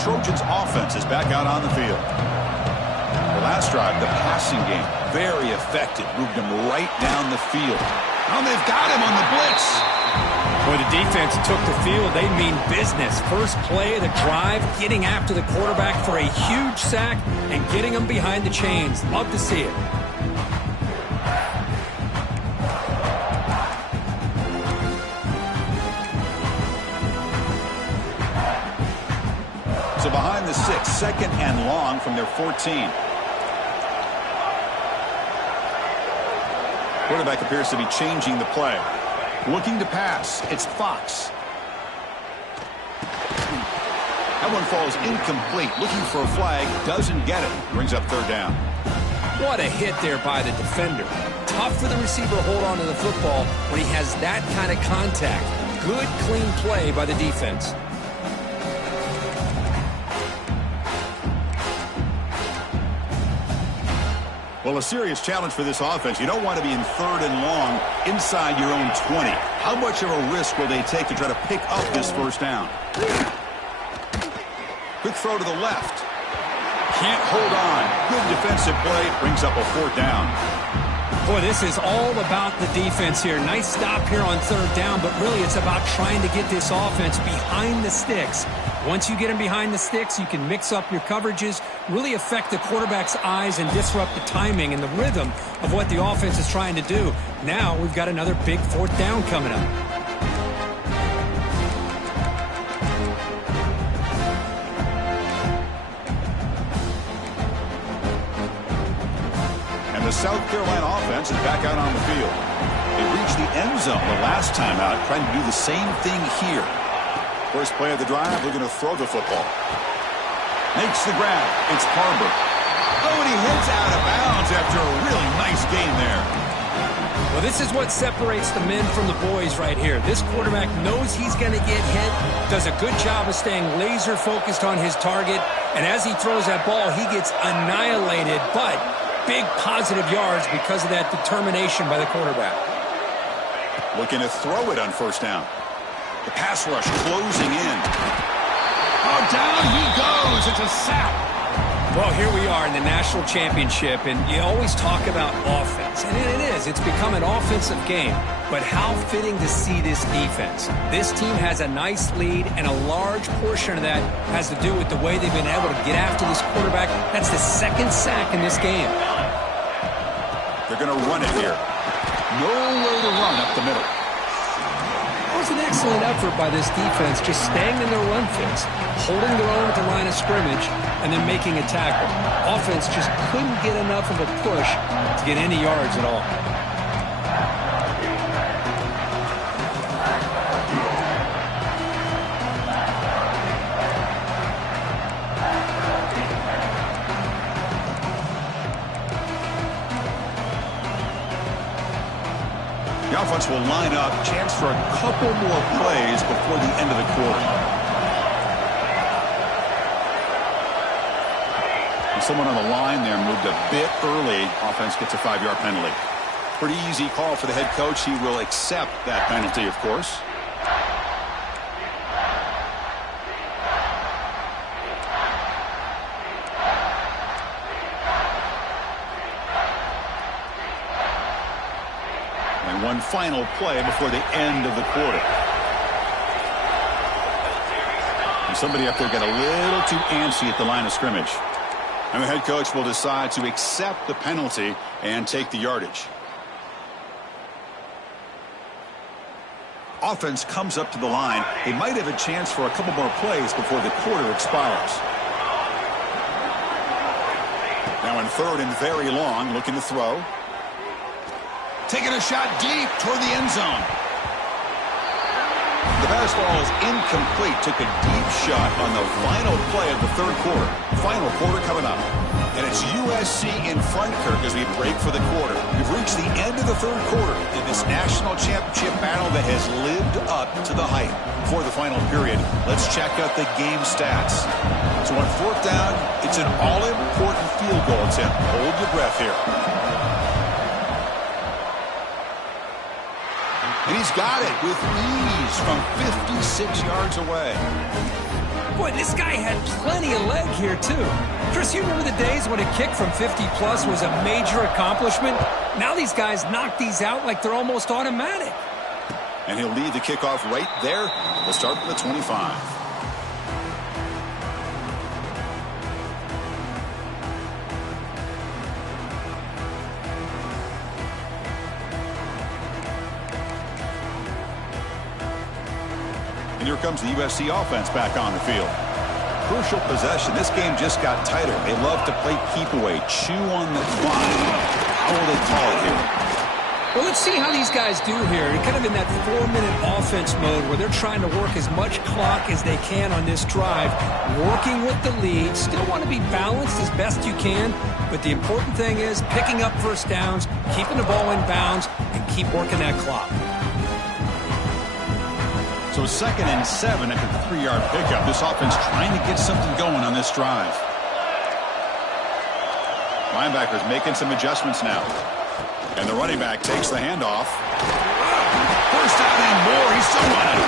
Trojans offense is back out on the field. The last drive, the passing game, very effective. Moved him right down the field. Oh, they've got him on the blitz. Boy, the defense took the field. They mean business. First play of the drive, getting after the quarterback for a huge sack and getting him behind the chains. Love to see it. So behind the 6, second and long from their 14. Quarterback appears to be changing the play. Looking to pass. It's Fox. That one falls incomplete. Looking for a flag. Doesn't get it. Brings up third down. What a hit there by the defender. Tough for the receiver to hold on to the football when he has that kind of contact. Good, clean play by the defense. Well, a serious challenge for this offense. You don't want to be in third and long inside your own 20. How much of a risk will they take to try to pick up this first down? Quick throw to the left. Can't hold on. Good defensive play. Brings up a fourth down. Boy, this is all about the defense here. Nice stop here on third down, but really it's about trying to get this offense behind the sticks. Once you get them behind the sticks, you can mix up your coverages, really affect the quarterback's eyes and disrupt the timing and the rhythm of what the offense is trying to do. Now we've got another big fourth down coming up. And the South Carolina offense is back out on the field. They reached the end zone the last time out, trying to do the same thing here. First play of the drive, they're going to throw the football. Makes the grab. It's Harbor. Oh, and he heads out of bounds after a really nice gain there. Well, this is what separates the men from the boys right here. This quarterback knows he's going to get hit, does a good job of staying laser focused on his target, and as he throws that ball, he gets annihilated, but big positive yards because of that determination by the quarterback. Looking to throw it on first down. The pass rush closing in. Oh, down he goes. It's a sack. Well, here we are in the national championship, and you always talk about offense. And it is. It's become an offensive game. But how fitting to see this defense. This team has a nice lead, and a large portion of that has to do with the way they've been able to get after this quarterback. That's the second sack in this game. They're going to run it here. Nowhere to run up the middle. It was an excellent effort by this defense, just staying in their run fits, holding their own at the line of scrimmage, and then making a tackle. Offense just couldn't get enough of a push to get any yards at all. The offense will line up, chance for a couple more plays before the end of the quarter. And someone on the line there moved a bit early. Offense gets a 5-yard penalty. Pretty easy call for the head coach. He will accept that penalty, of course. One final play before the end of the quarter. And somebody up there got a little too antsy at the line of scrimmage. And the head coach will decide to accept the penalty and take the yardage. offense comes up to the line. They might have a chance for a couple more plays before the quarter expires. Now in third and very long, looking to throw. Taking a shot deep toward the end zone. The pass ball is incomplete. Took a deep shot on the final play of the third quarter. Final quarter coming up. And it's USC in front, Kirk, as we break for the quarter. We've reached the end of the third quarter in this national championship battle that has lived up to the hype. For the final period, let's check out the game stats. So on fourth down, it's an all-important field goal attempt. Hold your breath here. And he's got it with ease from 56 yards away. Boy, this guy had plenty of leg here, too. Chris, you remember the days when a kick from 50-plus was a major accomplishment? Now these guys knock these out like they're almost automatic. And he'll lead the kickoff right there. We'll start from the 25. And here comes the USC offense back on the field. Crucial possession. This game just got tighter. They love to play keep away, chew on the clock. How will they call it here? Well, let's see how these guys do here. They're kind of in that 4-minute offense mode where they're trying to work as much clock as they can on this drive, working with the lead. Still want to be balanced as best you can, but the important thing is picking up first downs, keeping the ball in bounds, and keep working that clock. So 2nd and 7 after the 3-yard pickup. This offense trying to get something going on this drive. Linebackers making some adjustments now. And the running back takes the handoff. First down and more. He's still running.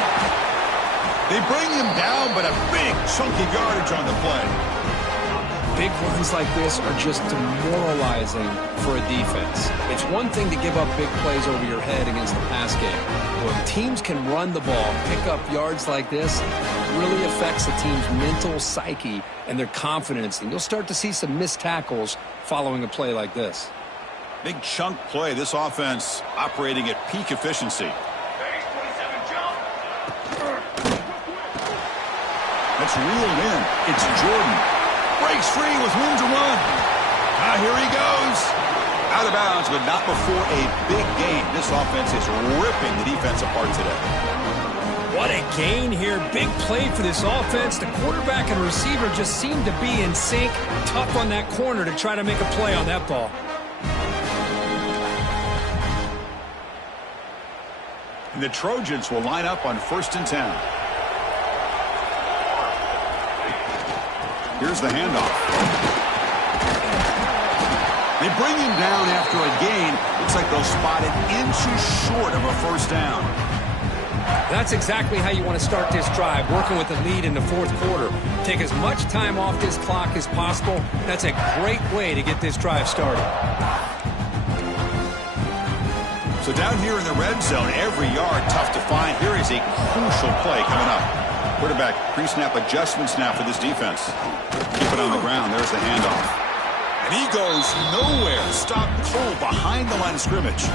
They bring him down, but a big chunky yardage on the play. Big runs like this are just demoralizing for a defense. It's one thing to give up big plays over your head against the pass game. When teams can run the ball, pick up yards like this, it really affects the team's mental psyche and their confidence. And you'll start to see some missed tackles following a play like this. Big chunk play. This offense operating at peak efficiency. That's reeled in. It's Jordan. Breaks free with room to run. Here he goes. Out of bounds, but not before a big gain. This offense is ripping the defense apart today. What a gain here. Big play for this offense. The quarterback and receiver just seem to be in sync. Tough on that corner to try to make a play on that ball. And the Trojans will line up on 1st and 10. Here's the handoff. They bring him down after a gain. Looks like they'll spot it inches short of a first down. That's exactly how you want to start this drive, working with the lead in the 4th quarter. Take as much time off this clock as possible. That's a great way to get this drive started. So down here in the red zone, every yard tough to find. Here is a crucial play coming up. Quarterback pre-snap adjustments now for this defense. Keep it on the ground. There's the handoff. And he goes nowhere. Stopped cold behind the line of scrimmage.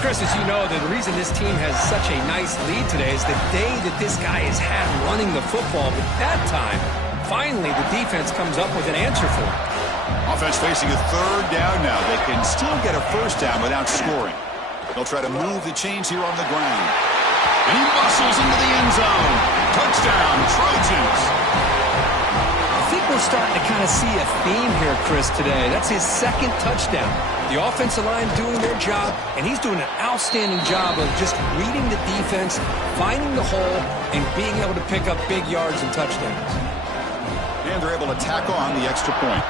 Chris, as you know, the reason this team has such a nice lead today is the day that this guy has had running the football. But that time, finally, the defense comes up with an answer for it. Offense facing a 3rd down now. They can still get a first down without scoring. They'll try to move the chains here on the ground. And he bustles into the end zone. Touchdown, Trojans. I think we're starting to kind of see a theme here, Chris, today. That's his 2nd touchdown. The offensive line doing their job, and he's doing an outstanding job of just reading the defense, finding the hole, and being able to pick up big yards and touchdowns. And they're able to tack on the extra point.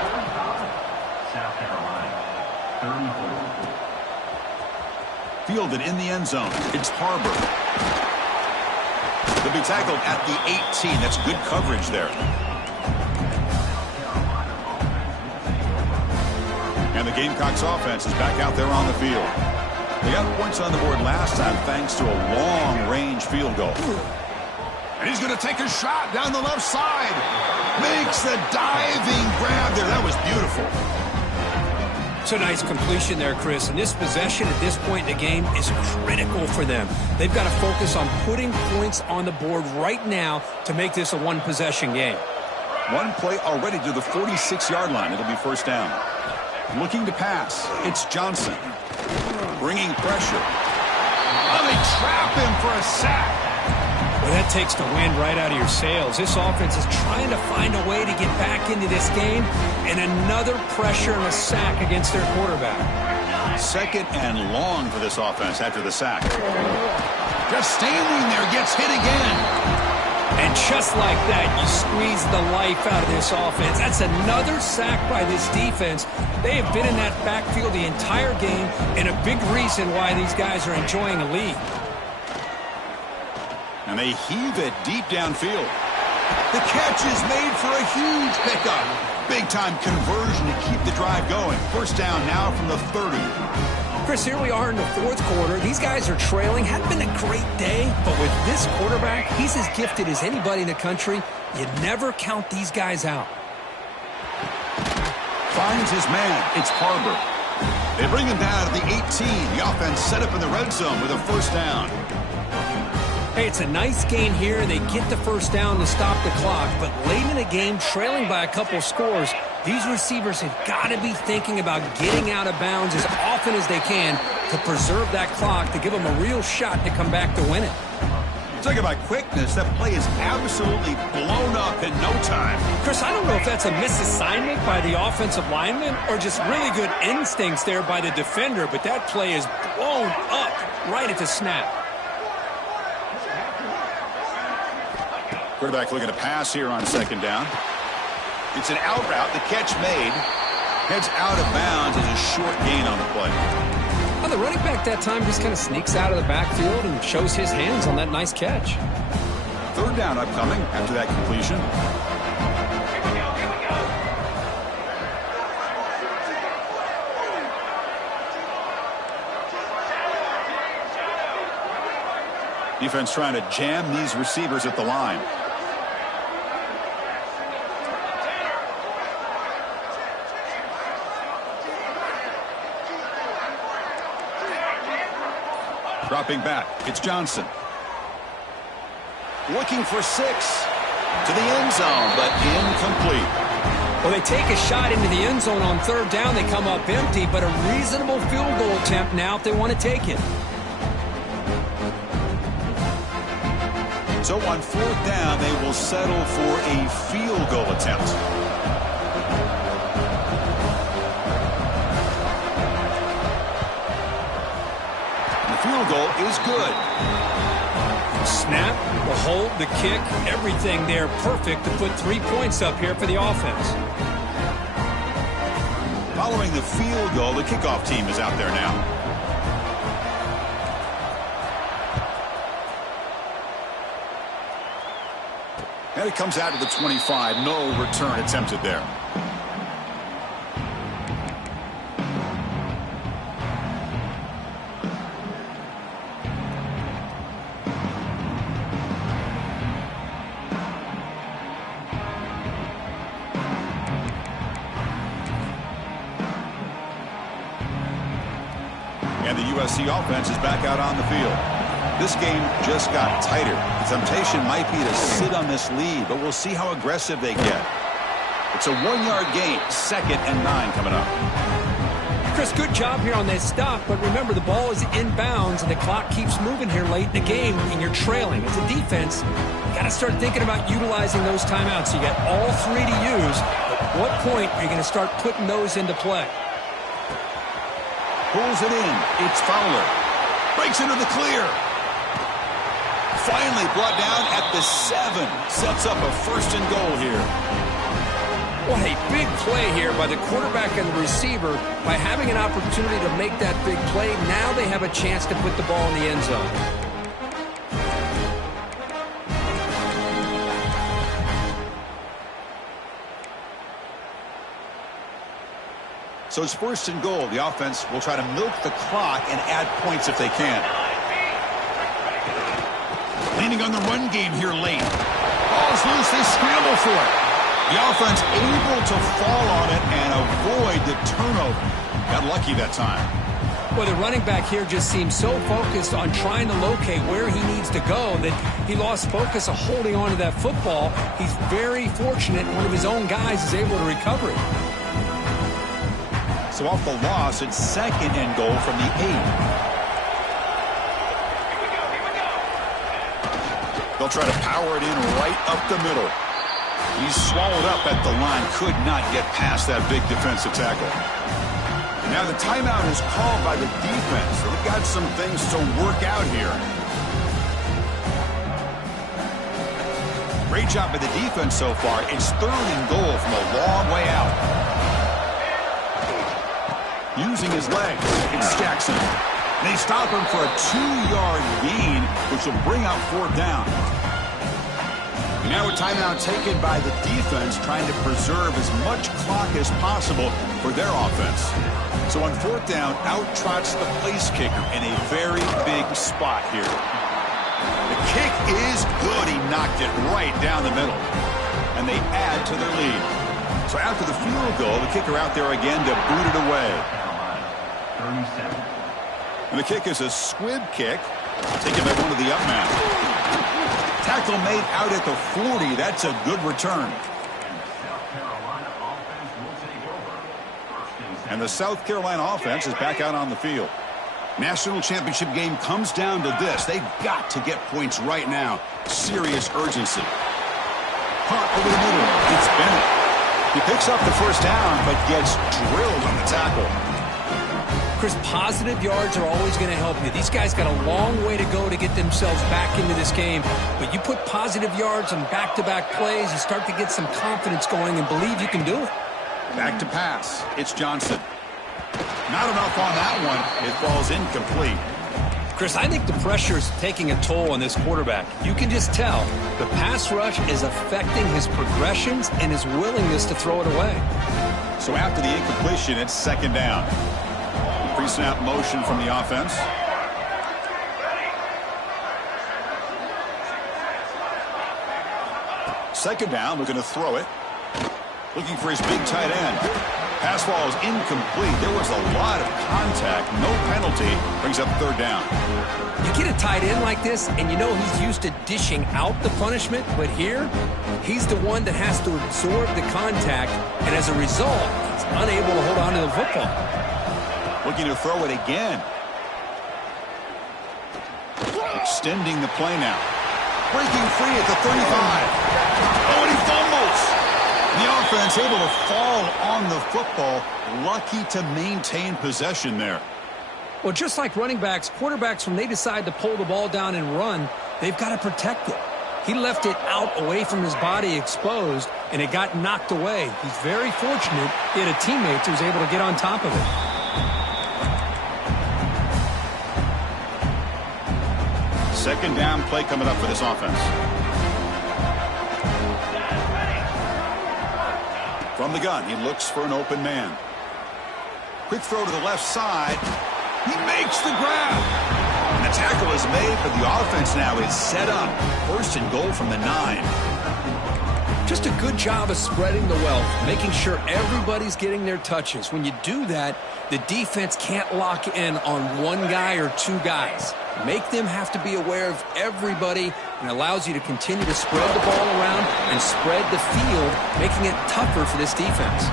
Fielded in the end zone. It's Harbor. They'll be tackled at the 18. That's good coverage there. And the Gamecocks offense is back out there on the field. They got points on the board last time thanks to a long-range field goal. And he's going to take a shot down the left side. Makes the diving grab there. That was beautiful. It's a nice completion there, Chris. And this possession at this point in the game is critical for them. They've got to focus on putting points on the board right now to make this a one-possession game. One play already to the 46-yard line. It'll be first down. Looking to pass. It's Johnson. Bringing pressure. Oh, they trap him for a sack. Well, that takes the wind right out of your sails. This offense is trying to find a way to get back into this game, and another pressure and a sack against their quarterback. Second and long for this offense after the sack. Just standing there, gets hit again. And just like that, you squeeze the life out of this offense. That's another sack by this defense. They have been in that backfield the entire game, and a big reason why these guys are enjoying a lead. And they heave it deep downfield. The catch is made for a huge pickup. Big-time conversion to keep the drive going. First down now from the 30. Chris, here we are in the fourth quarter. These guys are trailing. Hadn't been a great day, but with this quarterback, he's as gifted as anybody in the country. You never count these guys out. Finds his man. It's Harbor. They bring him down to the 18. The offense set up in the red zone with a first down. Hey, it's a nice gain here, and they get the first down to stop the clock. But late in the game, trailing by a couple scores, these receivers have got to be thinking about getting out of bounds as often as they can to preserve that clock, to give them a real shot to come back to win it. Talk about quickness. That play is absolutely blown up in no time. Chris, I don't know if that's a misassignment by the offensive lineman or just really good instincts there by the defender, but that play is blown up right at the snap. Quarterback looking to pass here on second down. It's an out route. The catch made. Heads out of bounds as a short gain on the play. Well, the running back that time just kind of sneaks out of the backfield and shows his hands on that nice catch. Third down upcoming after that completion. Defense trying to jam these receivers at the line. Dropping back, it's Johnson. Looking for 6 to the end zone, but incomplete. Well, they take a shot into the end zone on third down. They come up empty, but a reasonable field goal attempt now if they want to take it. So on fourth down, they will settle for a field goal attempt. Field goal is good. Snap, the hold, the kick, everything there perfect to put 3 points up here for the offense. Following the field goal, the kickoff team is out there now. And it comes out to the 25. No return attempted there. And the USC offense is back out on the field. This game just got tighter. The temptation might be to sit on this lead, but we'll see how aggressive they get. It's a 1-yard gain, 2nd and 9 coming up. Chris, good job here on that stop, but remember the ball is inbounds and the clock keeps moving here late in the game and you're trailing. As a defense, you got to start thinking about utilizing those timeouts. You got all 3 to use. At what point are you going to start putting those into play? Pulls it in. It's Fowler. Breaks into the clear. Finally brought down at the 7. Sets up a 1st and goal here. What a big play here by the quarterback and the receiver. By having an opportunity to make that big play, now they have a chance to put the ball in the end zone. So it's 1st and goal. The offense will try to milk the clock and add points if they can. Leaning on the run game here late. Ball's loose. They scramble for it. The offense able to fall on it and avoid the turnover. Got lucky that time. Well, the running back here just seems so focused on trying to locate where he needs to go that he lost focus of holding on to that football. He's very fortunate one of his own guys is able to recover it. So off the loss, it's 2nd and goal from the 8. They'll try to power it in right up the middle. He's swallowed up at the line. Could not get past that big defensive tackle. Now the timeout is called by the defense. So they've got some things to work out here. Great job by the defense so far. It's 3rd and goal from a long way out. Using his legs, it's Jackson. They stop him for a 2-yard gain, which will bring up 4th down. And now a timeout taken by the defense, trying to preserve as much clock as possible for their offense. So on 4th down, out trots the place kicker in a very big spot here. The kick is good. He knocked it right down the middle. And they add to their lead. So after the field goal, the kicker out there again to boot it away. And the kick is a squib kick, taken by one of the up men. Tackle made out at the 40. That's a good return. And the South Carolina offense is back out on the field. National championship game comes down to this. They've got to get points right now. Serious urgency. Caught over the middle. It's Bennett. He picks up the 1st down, but gets drilled on the tackle. Chris, positive yards are always going to help you. These guys got a long way to go to get themselves back into this game. But you put positive yards on back-to-back plays, you start to get some confidence going and believe you can do it. Back to pass. It's Johnson. Not enough on that one. It falls incomplete. Chris, I think the pressure is taking a toll on this quarterback. You can just tell the pass rush is affecting his progressions and his willingness to throw it away. So after the incompletion, it's 2nd down. Pre-snap motion from the offense. Second down, looking to throw it. Looking for his big tight end. Pass ball is incomplete. There was a lot of contact. No penalty. Brings up 3rd down. You get a tight end like this, and you know he's used to dishing out the punishment, but here, he's the one that has to absorb the contact, and as a result, he's unable to hold on to the football. Looking to throw it again. Extending the play now. Breaking free at the 35. Oh, and he fumbles. The offense able to fall on the football. Lucky to maintain possession there. Well, just like running backs, quarterbacks, when they decide to pull the ball down and run, they've got to protect it. He left it out away from his body exposed, and it got knocked away. He's very fortunate he had a teammate who was able to get on top of it. Second down play coming up for this offense. From the gun, he looks for an open man. Quick throw to the left side. He makes the grab. And the tackle is made, but the offense now is set up. 1st and goal from the 9. Just a good job of spreading the wealth, making sure everybody's getting their touches. When you do that, the defense can't lock in on one guy or 2 guys. Make them have to be aware of everybody, and allows you to continue to spread the ball around and spread the field, making it tougher for this defense.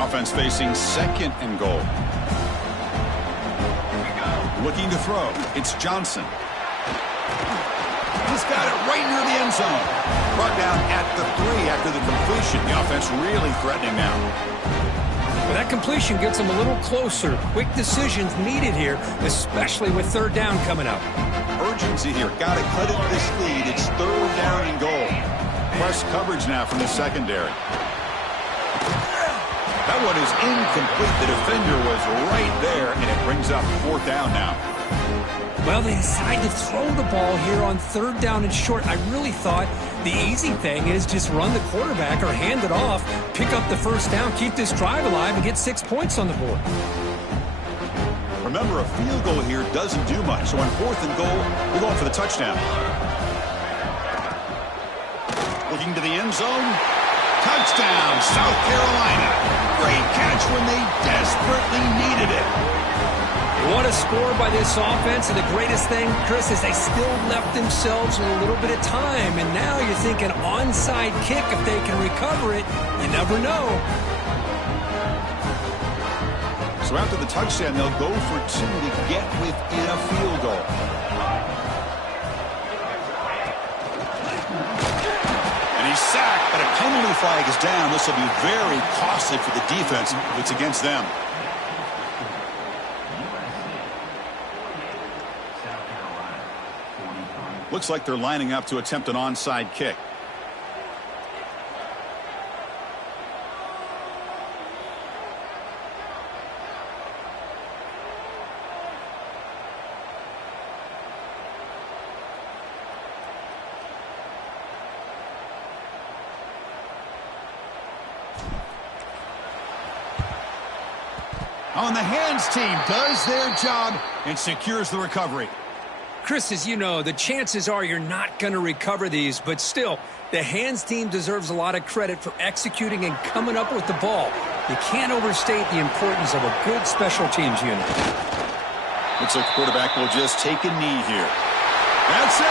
Offense facing 2nd and goal. Looking to throw. It's Johnson. He's got it right near the end zone. Brought down at the 3 after the completion. The offense really threatening now. Well, that completion gets them a little closer. Quick decisions needed here, especially with 3rd down coming up. Urgency here. Got to cut it this lead. It's 3rd down and goal. Press coverage now from the secondary. That one is incomplete. The defender was right there, and it brings up 4th down now. Well, they decide to throw the ball here on 3rd down and short. I really thought the easy thing is just run the quarterback or hand it off, pick up the 1st down, keep this drive alive, and get 6 points on the board. Remember, a field goal here doesn't do much. So on 4th and goal, we're going for the touchdown. looking to the end zone. Touchdown, South Carolina. Great catch when they desperately needed it. What a score by this offense, and the greatest thing, Chris, is they still left themselves with a little bit of time, and now you're thinking onside kick if they can recover it. You never know. So after the touchdown, they'll go for 2 to get within a field goal. And he's sacked, but a penalty flag is down. This will be very costly for the defense if it's against them. Looks like they're lining up to attempt an onside kick. On the hands team does their job and secures the recovery. Chris, as you know, the chances are you're not going to recover these, but still, the hands team deserves a lot of credit for executing and coming up with the ball. You can't overstate the importance of a good special teams unit. Looks like the quarterback will just take a knee here. That's it.